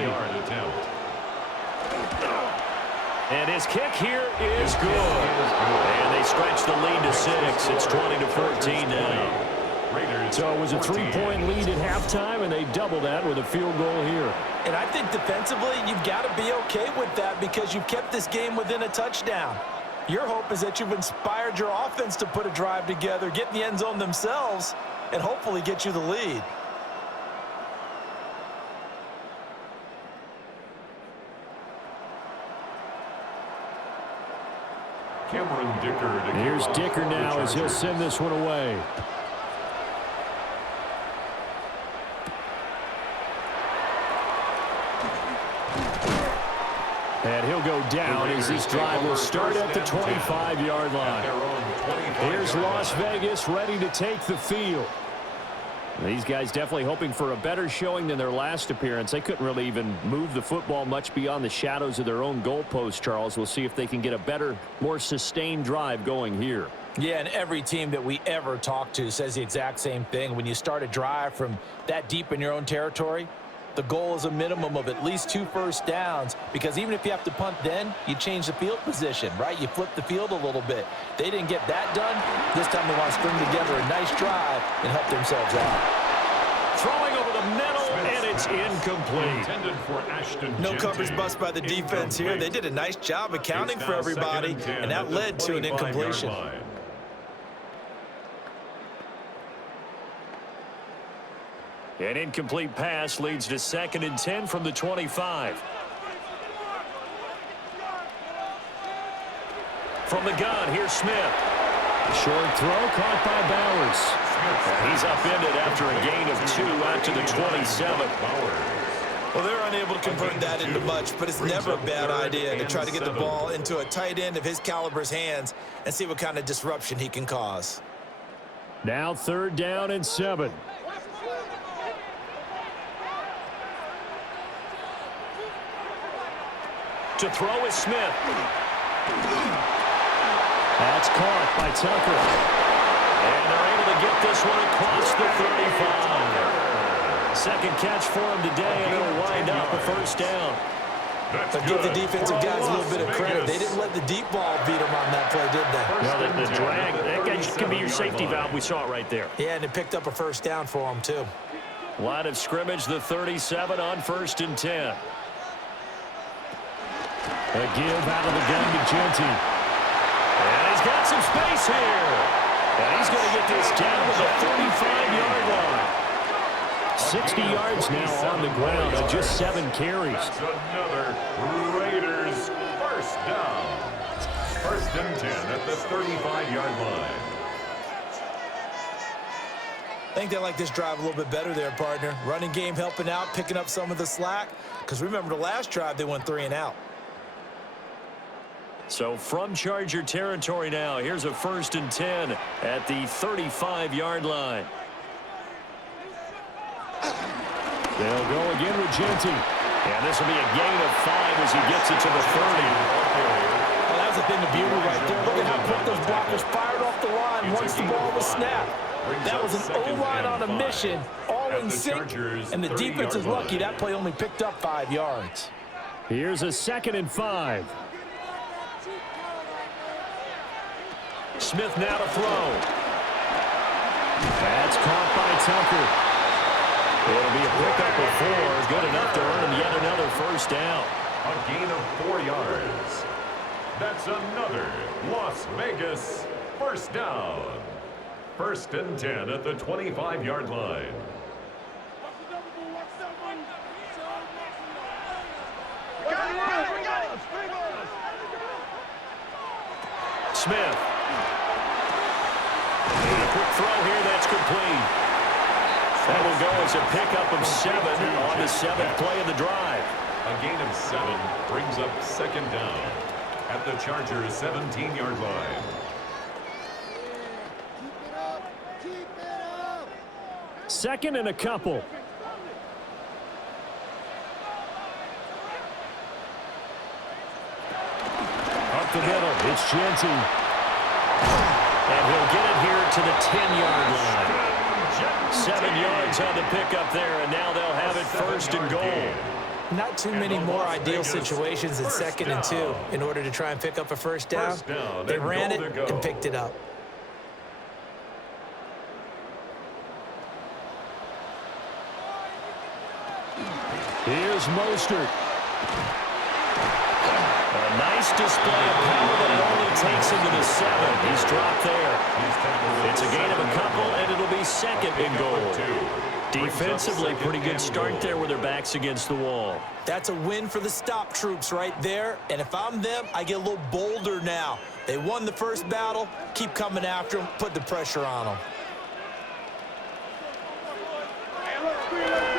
And his kick here is good. And they stretch the lead to 6. It's 20-14 now. So it was a 3-point lead at halftime, and they double that with a field goal here. And I think defensively, you've got to be okay with that because you've kept this game within a touchdown. Your hope is that you've inspired your offense to put a drive together, get in the end zone themselves, and hopefully get you the lead. Cameron Dicker. Here's Dicker now as he'll send this one away. And he'll go down as this drive will start at the 25-yard line. Here's Las Vegas ready to take the field. These guys definitely hoping for a better showing than their last appearance. They couldn't really even move the football much beyond the shadows of their own goalpost, Charles. We'll see if they can get a better, more sustained drive going here. Yeah, and every team that we ever talk to says the exact same thing. When you start a drive from that deep in your own territory, the goal is a minimum of at least 2 first downs, because even if you have to punt then, you change the field position, right? You flip the field a little bit. They didn't get that done. This time they want to string together a nice drive and help themselves out. Throwing over the middle, and it's incomplete. For Ashton, no coverage bust by the defense here. They did a nice job accounting for everybody, and that led to an incompletion. An incomplete pass leads to 2nd and 10 from the 25. From the gun, here's Smith. Short throw caught by Bowers. He's upended after a gain of 2 out to the 27. Well, they're unable to convert that into much, but it's never a bad idea to try to get the ball into a tight end of his caliber's hands and see what kind of disruption he can cause. Now 3rd down and 7. To throw is Smith. That's caught by Tucker. And they're able to get this one across the 35. Second catch for him today, and it'll wind up a 1st down. But give the defensive guys a little bit of credit. They didn't let the deep ball beat them on that play, did they? Well, the drag, that guy could be your safety valve. We saw it right there. Yeah, and it picked up a 1st down for them, too. Line of scrimmage, the 37 on 1st and 10. A give out of the gun to Jeanty. And he's got some space here. And he's going to get this down to the 35-yard line. 60 yards now on the ground on just 7 carries. That's another Raiders 1st down. 1st and 10 at the 35-yard line. I think they like this drive a little bit better there, partner. Running game helping out, picking up some of the slack. Because remember, the last drive, they went 3 and out. So from Charger territory now, here's a 1st and 10 at the 35-yard line. They'll go again with Jeanty. And this will be a gain of 5 as he gets it to the 30. Well, that's the thing to beauty right there. Look at how quick those blockers fired off the line once the ball was snapped. That was an O-line on a mission, all in sync, and the defense is lucky that play only picked up 5 yards. Here's a 2nd and 5. Smith now to throw. That's caught by Tucker. It'll be a pickup of 4, good enough to earn him yet another first down. A gain of 4 yards. That's another Las Vegas first down. 1st and 10 at the 25-yard line. Smith. And a quick throw here that's complete. That will go as a pickup of 7 on the 7th play of the drive. A gain of 7 brings up 2nd down at the Chargers' 17-yard line. Second and a couple. Up the middle, it's Jeanty. And he'll get it here to the 10-yard line. 7 yards on the pickup there, and now they'll have it 1st and goal. Not too many more ideal situations in 2nd and 2 in order to try and pick up a first down. They ran it and picked it up. Here's Mostert. A nice display of power, but it only takes him to the 7. He's dropped there. It's a gain of a couple, and it'll be 2nd and goal. Defensively, pretty good start there with their backs against the wall. That's a win for the stop troops right there, and if I'm them, I get a little bolder now. They won the first battle, keep coming after them, put the pressure on them.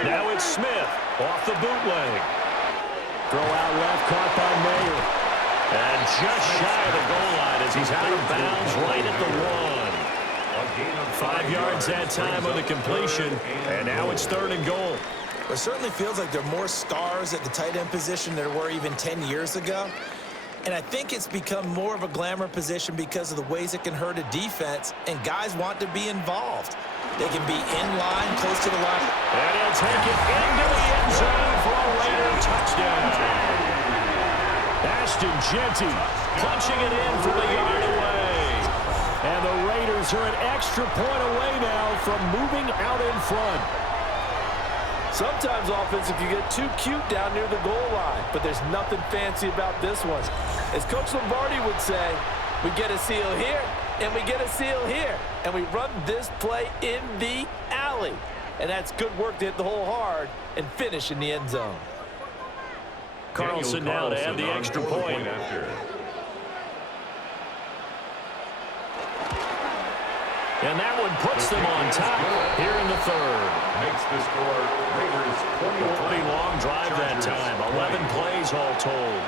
Now it's Smith off the bootleg. Throw out left, caught by Mayer. And just shy of the goal line as he's out of bounds right at the 1. 5 yards that time on the completion, and now it's 3rd and goal. It certainly feels like there are more stars at the tight end position than there were even 10 years ago. And I think it's become more of a glamour position because of the ways it can hurt a defense, and guys want to be involved. They can be in line, close to the line. And he'll take it into the end zone for a Raider touchdown. Ashton Jeanty punching it in from a yard away. And the Raiders are an extra point away now from moving out in front. Sometimes offense can get too cute down near the goal line, but there's nothing fancy about this one. As Coach Lombardi would say, we get a seal here, and we get a seal here, and we run this play in the alley. And that's good work to hit the hole hard and finish in the end zone. Carlson now to add the extra point. And that one puts them on top here in the 3rd. Makes the score Raiders 20. Pretty long drive that time. 11 plays all told.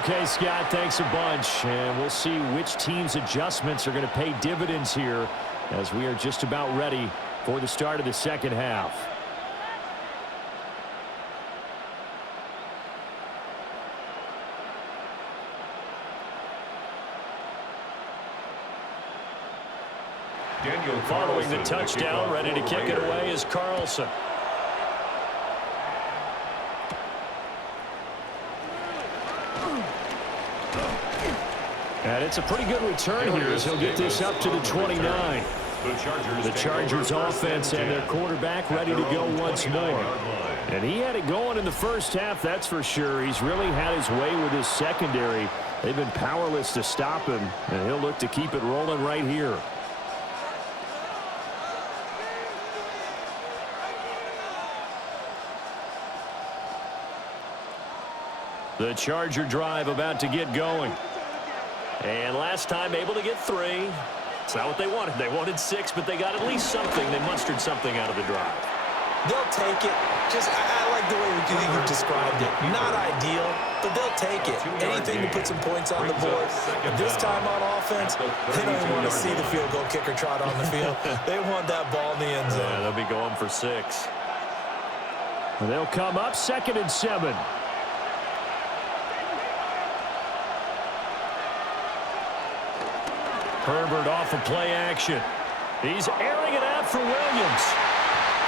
Okay, Scott, thanks a bunch. And we'll see which team's adjustments are going to pay dividends here as we are just about ready for the start of the 2nd half. Following the touchdown, ready to kick it away is Carlson. And it's a pretty good return here as he'll get this up to the 29. The Chargers offense and their quarterback ready to go once more. And he had it going in the first half, that's for sure. He's really had his way with his secondary. They've been powerless to stop him, and he'll look to keep it rolling right here. The Charger drive about to get going. And last time able to get 3. It's not what they wanted. They wanted 6, but they got at least something. They mustered something out of the drive. They'll take it. I like the way you've described it. Not ideal, but they'll take it. Anything to put some points on the board. This time on offense, they don't even want to see the field goal kicker trot on the field. They want that ball in the end zone. Yeah, they'll be going for 6. And they'll come up 2nd and 7. Herbert off of play action. He's airing it out for Williams.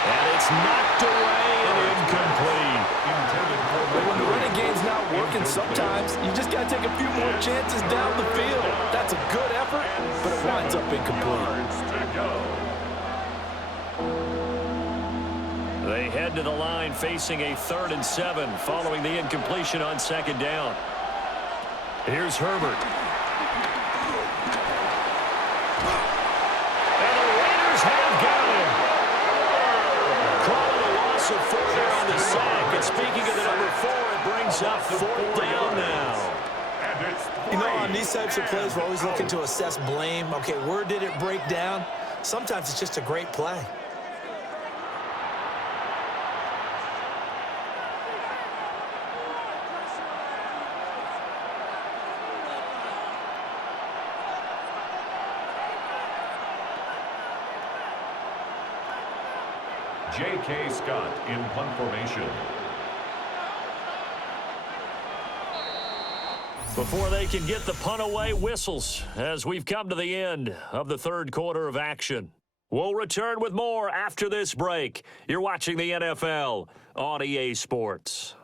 And it's knocked away and incomplete. But when the running game's not working. Sometimes you just got to take a few more chances down the field. That's a good effort, but it winds up incomplete. They head to the line facing a 3rd and 7 following the incompletion on 2nd down. Here's Herbert. And the Raiders have got him. Calling a loss of 4 there on the sack. And speaking of the number 4, it brings up 4th down now. You know, on these types of plays, we're always looking to assess blame. Okay, where did it break down? Sometimes it's just a great play. J.K. Scott in punt formation. Before they can get the punt away, whistles as we've come to the end of the 3rd quarter of action. We'll return with more after this break. You're watching the NFL on EA Sports.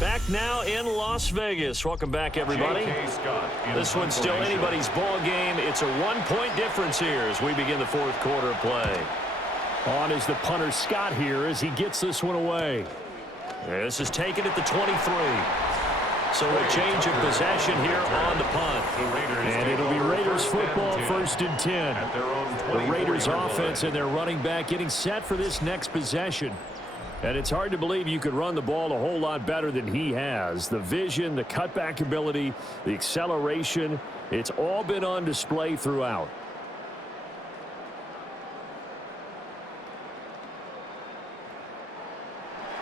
Back now in Las Vegas. Welcome back, everybody. This one's still anybody's ball game. It's a 1-point difference here as we begin the 4th quarter of play. On is the punter Scott here as he gets this one away. This is taken at the 23. So a change of possession here on the punt. And it'll be Raiders football, 1st and 10. The Raiders offense and their running back getting set for this next possession. And it's hard to believe you could run the ball a whole lot better than he has. The vision, the cutback ability, the acceleration, it's all been on display throughout.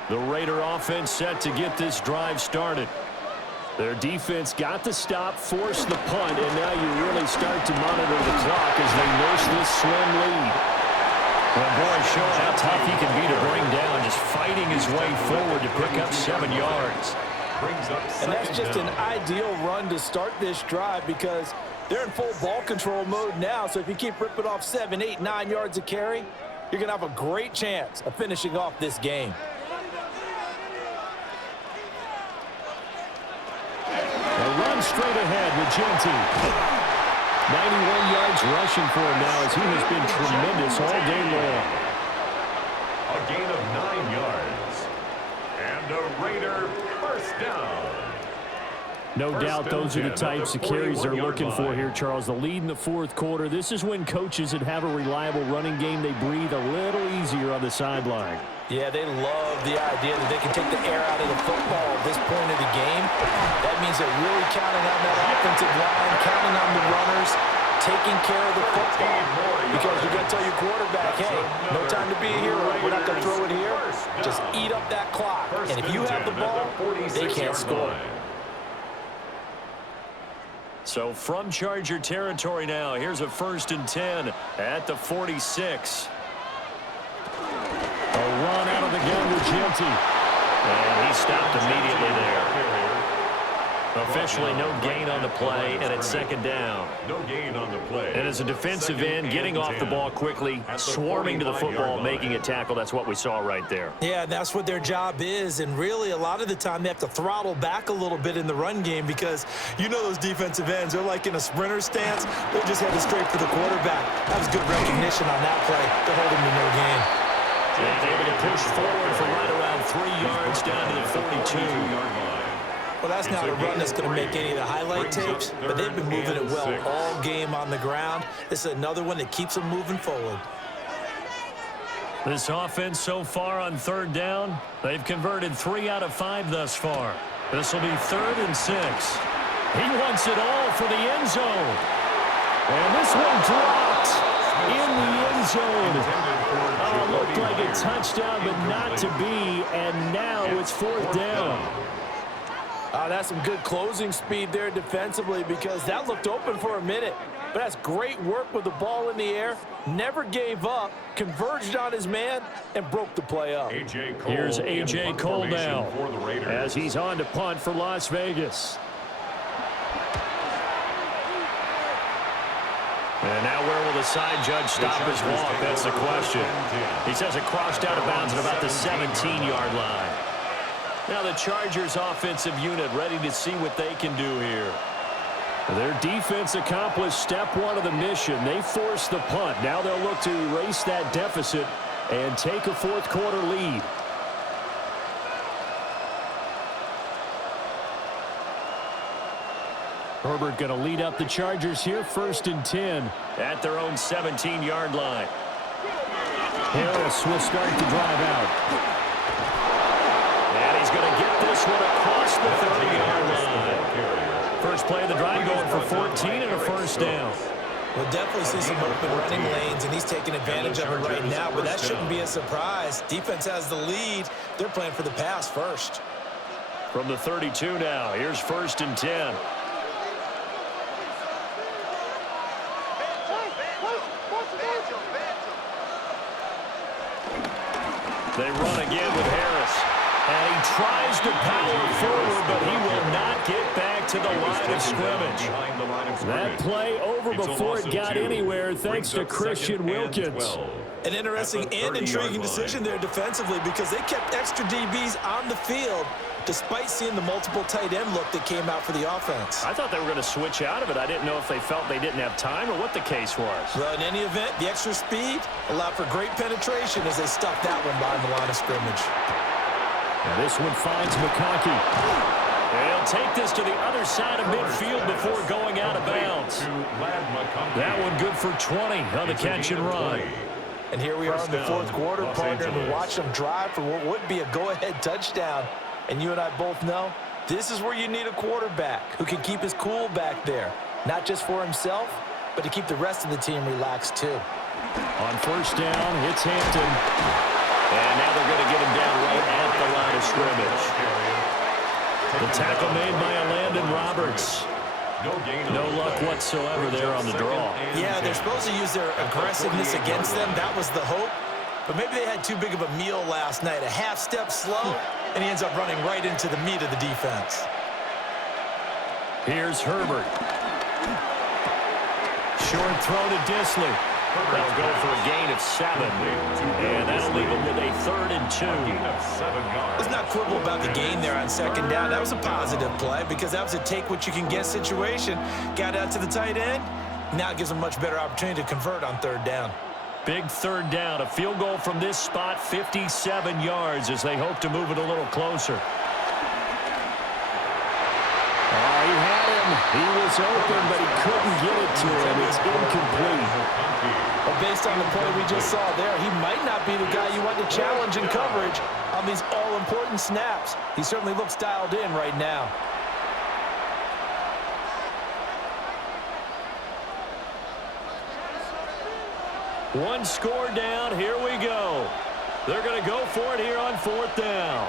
The Raider offense set to get this drive started. Their defense got the stop, forced the punt, and now you really start to monitor the clock as they nurse this slim lead. Well, boy, showing how tough he can be to bring down, just fighting his way forward to pick up 7 yards. And that's just an ideal run to start this drive because they're in full ball control mode now. So if you keep ripping off 7, 8, 9 yards of carry, you're going to have a great chance of finishing off this game. A run straight ahead with Jeanty. 91 yards rushing for him now as he has been tremendous all day long. A gain of 9 yards. And a Raider first down. No doubt those are the types of carries they're looking for here, Charles. The lead in the 4th quarter. This is when coaches that have a reliable running game, they breathe a little easier on the sideline. Yeah, they love the idea that they can take the air out of the football at this point of the game. That means they're really counting on that offensive line, counting on the runners, taking care of the football. Because you're going to tell your quarterback, hey, no time to be a hero. We're not going to throw it here. Just eat up that clock. And if you have the ball, they can't score. So from Charger territory now, here's a 1st and 10 at the 46. A run out of the gun with Jeanty. And he stopped immediately there. Officially no gain on the play, and it's 2nd down. No gain on the play. And as a defensive end, getting off the ball quickly, swarming to the football, making a tackle, that's what we saw right there. Yeah, that's what their job is, and really a lot of the time they have to throttle back a little bit in the run game because you know those defensive ends, they're like in a sprinter stance, they're just headed straight for the quarterback. That was good recognition on that play to hold him to no gain. And able to push forward for right around 3 yards down to the 42-yard line. Well, that's not a run that's going to make any of the highlight tapes, but they've been moving it well all game on the ground. This is another one that keeps them moving forward. This offense so far on 3rd down, they've converted 3 out of 5 thus far. This will be 3rd and 6. He wants it all for the end zone. And this one dropped in the end zone. Looked like a touchdown, but not to be, and now it's 4th down. That's some good closing speed there defensively because that looked open for a minute. But that's great work with the ball in the air. Never gave up, converged on his man, and broke the play up. Here's A.J. Cole now as he's on to punt for Las Vegas. And now where will the side judge stop his walk? That's the question. He says it crossed out of bounds at about the 17-yard line. Now the Chargers offensive unit ready to see what they can do here. Their defense accomplished step one of the mission. They forced the punt. Now they'll look to erase that deficit and take a fourth-quarter lead. Herbert going to lead up the Chargers here, 1st and 10 at their own 17-yard line. Harris will start to drive out. And he's going to get this one across the 30-yard line. First play of the drive going for 14 and a first down. We'll definitely see some open running lanes, and he's taking advantage of it right now, but that shouldn't be a surprise. Defense has the lead. They're playing for the pass first. From the 32 now, here's 1st and 10. They run again with Harris. And he tries to power forward, but he will not get back to the line of scrimmage. That play over before it got anywhere thanks to Christian Wilkins. An interesting and intriguing decision there defensively because they kept extra DBs on the field despite seeing the multiple tight end look that came out for the offense. I thought they were going to switch out of it. I didn't know if they felt they didn't have time or what the case was. Well, in any event, the extra speed allowed for great penetration as they stuffed that one behind the line of scrimmage. Now this one finds McConkey. And he'll take this to the other side of midfield before going out of bounds. That one good for 20 on the catch and run. And here we are in the fourth quarter, partner, and we watch them drive for what would be a go-ahead touchdown. And you and I both know this is where you need a quarterback who can keep his cool back there, not just for himself, but to keep the rest of the team relaxed too. On first down, it's Hampton. And now they're going to get him down right at the line of scrimmage. The tackle made by Landon Roberts. No luck whatsoever there on the draw. Yeah, they're supposed to use their aggressiveness against them. That was the hope. But maybe they had too big of a meal last night. A half step slow, and he ends up running right into the meat of the defense. Here's Herbert. Short throw to Disley. That'll go for a gain of 7. And that'll leave him with a 3rd and 2. Let's not quibble about the gain there on second down. That was a positive play because that was a take-what-you-can-get situation. Got out to the tight end. Now it gives them a much better opportunity to convert on 3rd down. Big 3rd down. A field goal from this spot, 57 yards as they hope to move it a little closer. He had him. He was open, but he couldn't get it to him. It's incomplete. But based on the play we just saw there, he might not be the guy you want to challenge in coverage on these all-important snaps. He certainly looks dialed in right now. One score down. Here we go. They're going to go for it here on 4th down.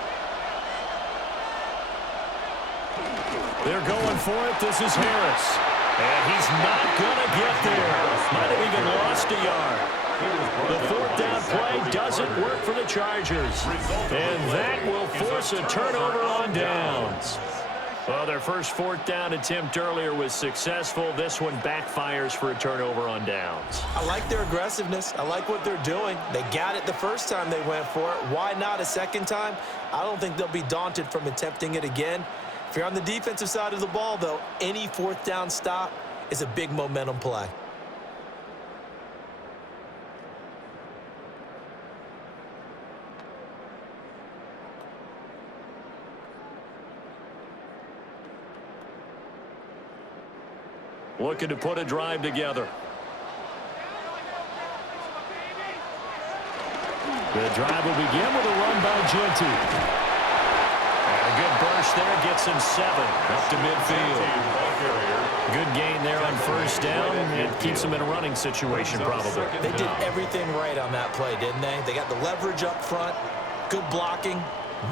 They're going for it. This is Harris. And he's not going to get there. Might have even lost a yard. The 4th down play doesn't work for the Chargers. And that will force a turnover on downs. Well, their first 4th down attempt earlier was successful. This one backfires for a turnover on downs. I like their aggressiveness. I like what they're doing. They got it the first time they went for it. Why not a second time? I don't think they'll be daunted from attempting it again. If you're on the defensive side of the ball, though, any 4th down stop is a big momentum play. Looking to put a drive together. The drive will begin with a run by Jeanty. A good burst there gets him 7 up to midfield. Good gain there on first down. It keeps him in a running situation probably. They did everything right on that play, didn't they? They got the leverage up front, good blocking,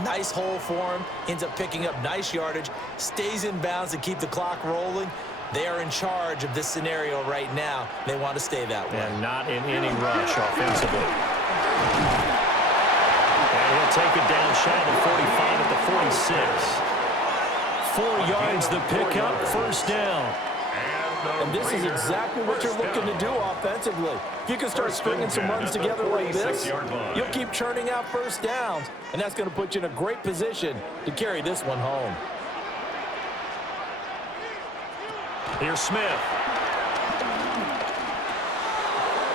nice hole for him, ends up picking up nice yardage, stays in bounds to keep the clock rolling. They are in charge of this scenario right now. They want to stay that way. And not in any rush offensively. And he'll take it down shy of the 45 at the 46. 4 yards the pickup, first down. And And this is exactly what you're looking to do offensively. If you can start stringing some runs together like this, you'll keep churning out first downs, and that's going to put you in a great position to carry this one home. Here's Smith.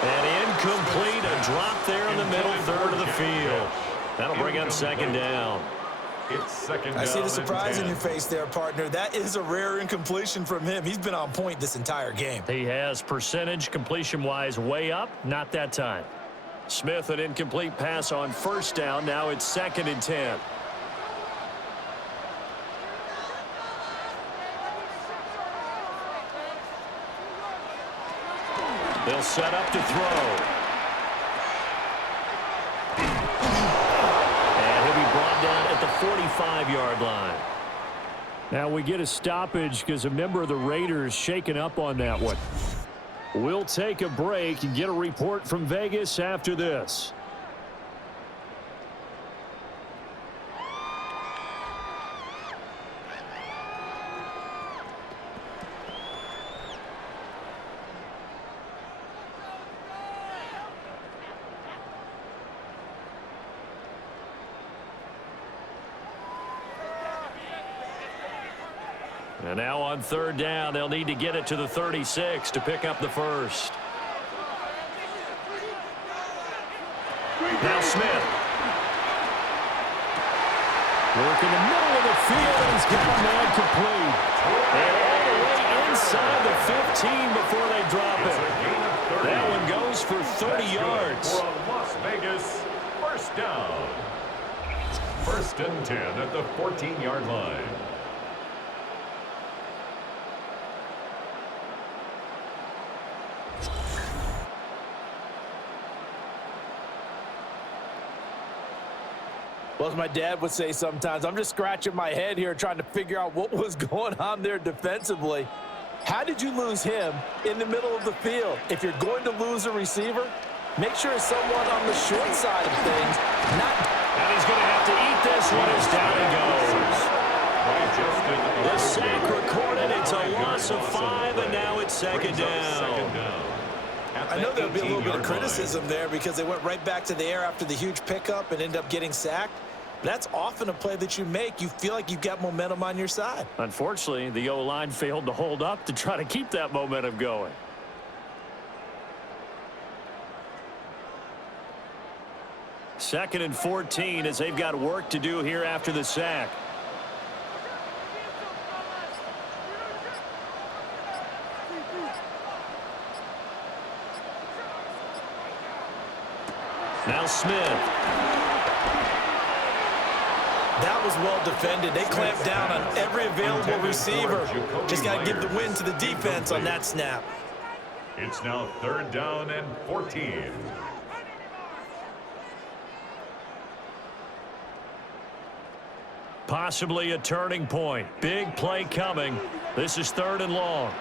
And incomplete, a drop there in the middle third of the field. That'll bring up second down. It's second down. I see the surprise in your face there, partner. That is a rare incompletion from him. He's been on point this entire game. He has percentage completion-wise way up, not that time. Smith, an incomplete pass on first down. Now it's 2nd and 10. They'll set up to throw. Down at the 45-yard line. Now we get a stoppage because a member of the Raiders shaken up on that one. We'll take a break and get a report from Vegas after this. And now on 3rd down, they'll need to get it to the 36 to pick up the first. Now Smith. Work in the middle of the field, and he's got a man complete. And all the way inside the 15 before they drop it. That one goes for 30 yards. For a Las Vegas first down. 1st and 10 at the 14-yard line. Well, as my dad would say sometimes, I'm just scratching my head here trying to figure out what was going on there defensively. How did you lose him in the middle of the field? If you're going to lose a receiver, make sure it's someone on the short side of things. And he's going to have to eat this one as down he goes. The sack recorded. It's a loss of 5, and now it's 2nd down. I know there'll be a little bit of criticism there because they went right back to the air after the huge pickup and ended up getting sacked. That's often a play that you make. You feel like you've got momentum on your side. Unfortunately, the O-line failed to hold up to try to keep that momentum going. Second and 14 as they've got work to do here after the sack. Now Smith. That was well defended. They clamped down on every available receiver. Just got to give the win to the defense on that snap. It's now 3rd down and 14. Possibly a turning point. Big play coming. This is 3rd and long.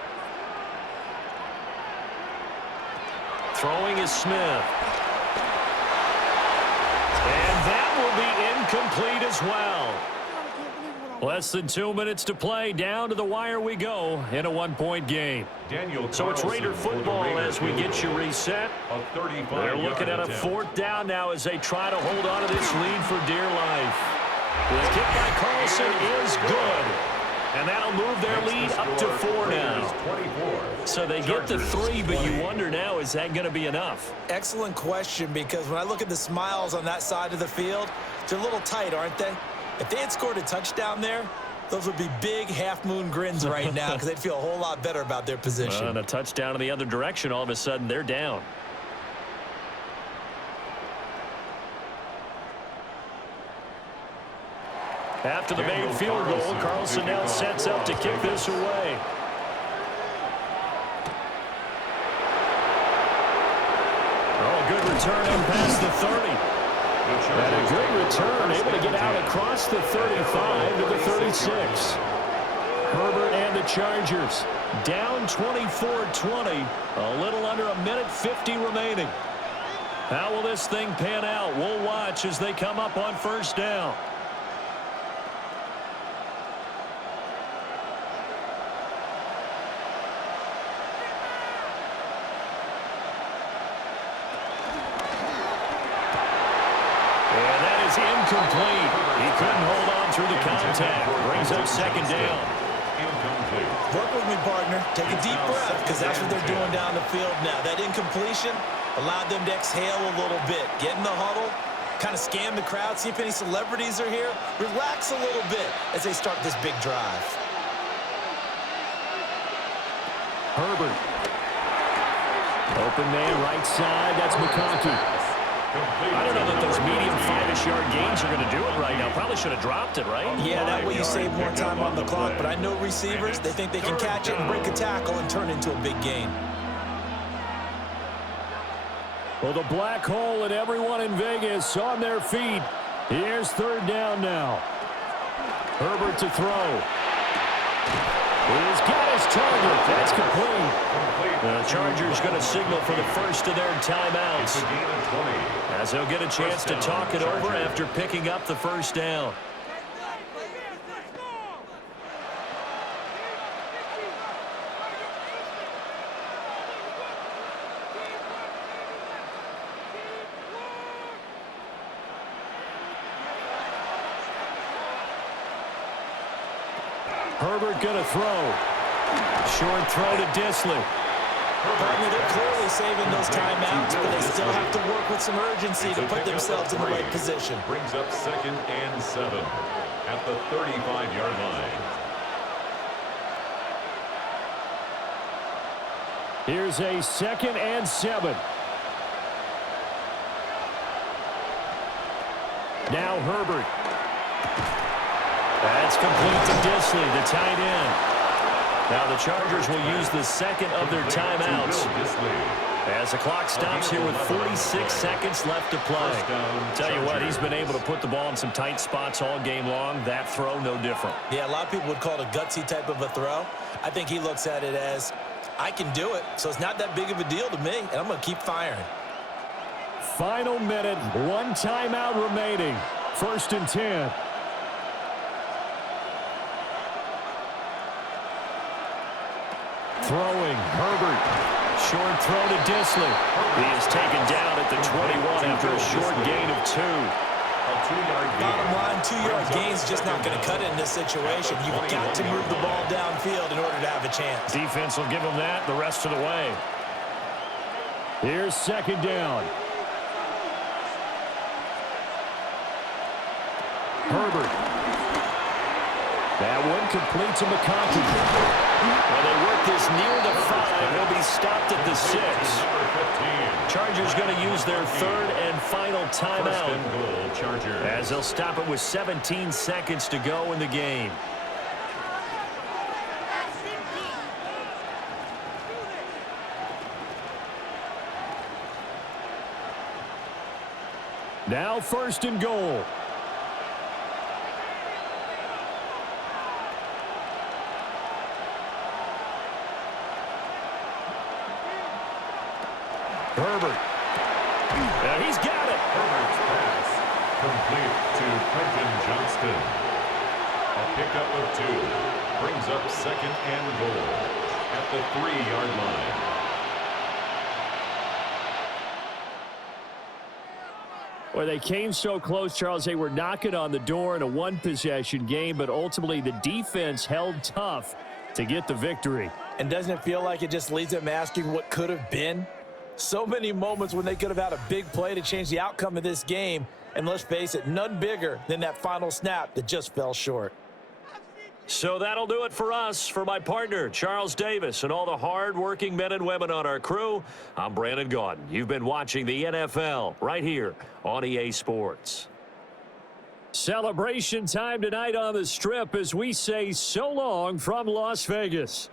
Throwing is Smith. And that will be incomplete as well. Less than 2 minutes to play. Down to the wire we go in a 1-point game. So it's Raider football as we get you reset. They're looking at a 4th down now as they try to hold on to this lead for dear life. The kick by Carlson is good. And that'll move their lead up to 4 now. So they get the 3, but you wonder now, is that going to be enough? Excellent question, because when I look at the smiles on that side of the field, they're a little tight, aren't they? If they had scored a touchdown there, those would be big half-moon grins right now because they'd feel a whole lot better about their position. And a touchdown in the other direction, all of a sudden they're down. After the made field goal, Carlson now sets up to kick this away. Oh, good return in past the 30. And a good return, able to get out across the 35 to the 36. Herbert and the Chargers down 24-20. A little under a minute 50 remaining. How will this thing pan out? We'll watch as they come up on 1st down. And that is incomplete. He couldn't hold on through the contact. Brings up second down. Work with me, partner. Take a deep breath, because that's what they're doing down the field now. That incompletion allowed them to exhale a little bit. Get in the huddle, kind of scan the crowd, see if any celebrities are here. Relax a little bit as they start this big drive. Herbert. Open man, right side. That's McConkey. I don't know that those medium 5-ish yard gains are going to do it right now. Probably should have dropped it, right? Yeah, that way you save more time on the clock. But I know receivers, they think they can catch it and break a tackle and turn into a big gain. Well, the black hole and everyone in Vegas on their feet. Here's third down now. Herbert to throw. He's got his target. That's complete. The Chargers going to signal for the first of their timeouts, as they'll get a chance to talk it over after picking up the first down. Herbert going to throw. Short throw to Disley. Partner, they're clearly saving those timeouts, but they still have to work with some urgency to put themselves in the right position. Brings up 2nd and 7 at the 35-yard line. Here's a 2nd and 7. Now Herbert. That's complete to Disley, the tight end. Now the Chargers will use the second of their timeouts as the clock stops here with 46 seconds left to play. Tell you what, he's been able to put the ball in some tight spots all game long. That throw, no different. Yeah, a lot of people would call it a gutsy type of a throw. I think he looks at it as, I can do it, so it's not that big of a deal to me, and I'm going to keep firing. Final minute, one timeout remaining. 1st and 10. Throwing, Herbert. Short throw to Disley. He is taken down at the 21 after a short gain of 2. Bottom line, 2-yard gain's just not going to cut it in this situation. You've got to move the ball downfield in order to have a chance. Defense will give them that the rest of the way. Here's 2nd down. Herbert. That one complete to McConkey. When they work this near the 5, they'll be stopped at the 6. Chargers going to use their 3rd and final timeout, as they'll stop it with 17 seconds to go in the game. Now 1st and goal. Herbert. And he's got it. Herbert's pass complete to Quentin Johnston. A pickup of 2 brings up 2nd and goal at the 3-yard line. Well, they came so close, Charles. They were knocking on the door in a one-possession game, but ultimately the defense held tough to get the victory. And doesn't it feel like it just leaves them asking what could have been? So many moments when they could have had a big play to change the outcome of this game. And let's face it, none bigger than that final snap that just fell short. So that'll do it for us. For my partner, Charles Davis, and all the hard-working men and women on our crew, I'm Brandon Gaudin. You've been watching the NFL right here on EA Sports. Celebration time tonight on the Strip as we say so long from Las Vegas.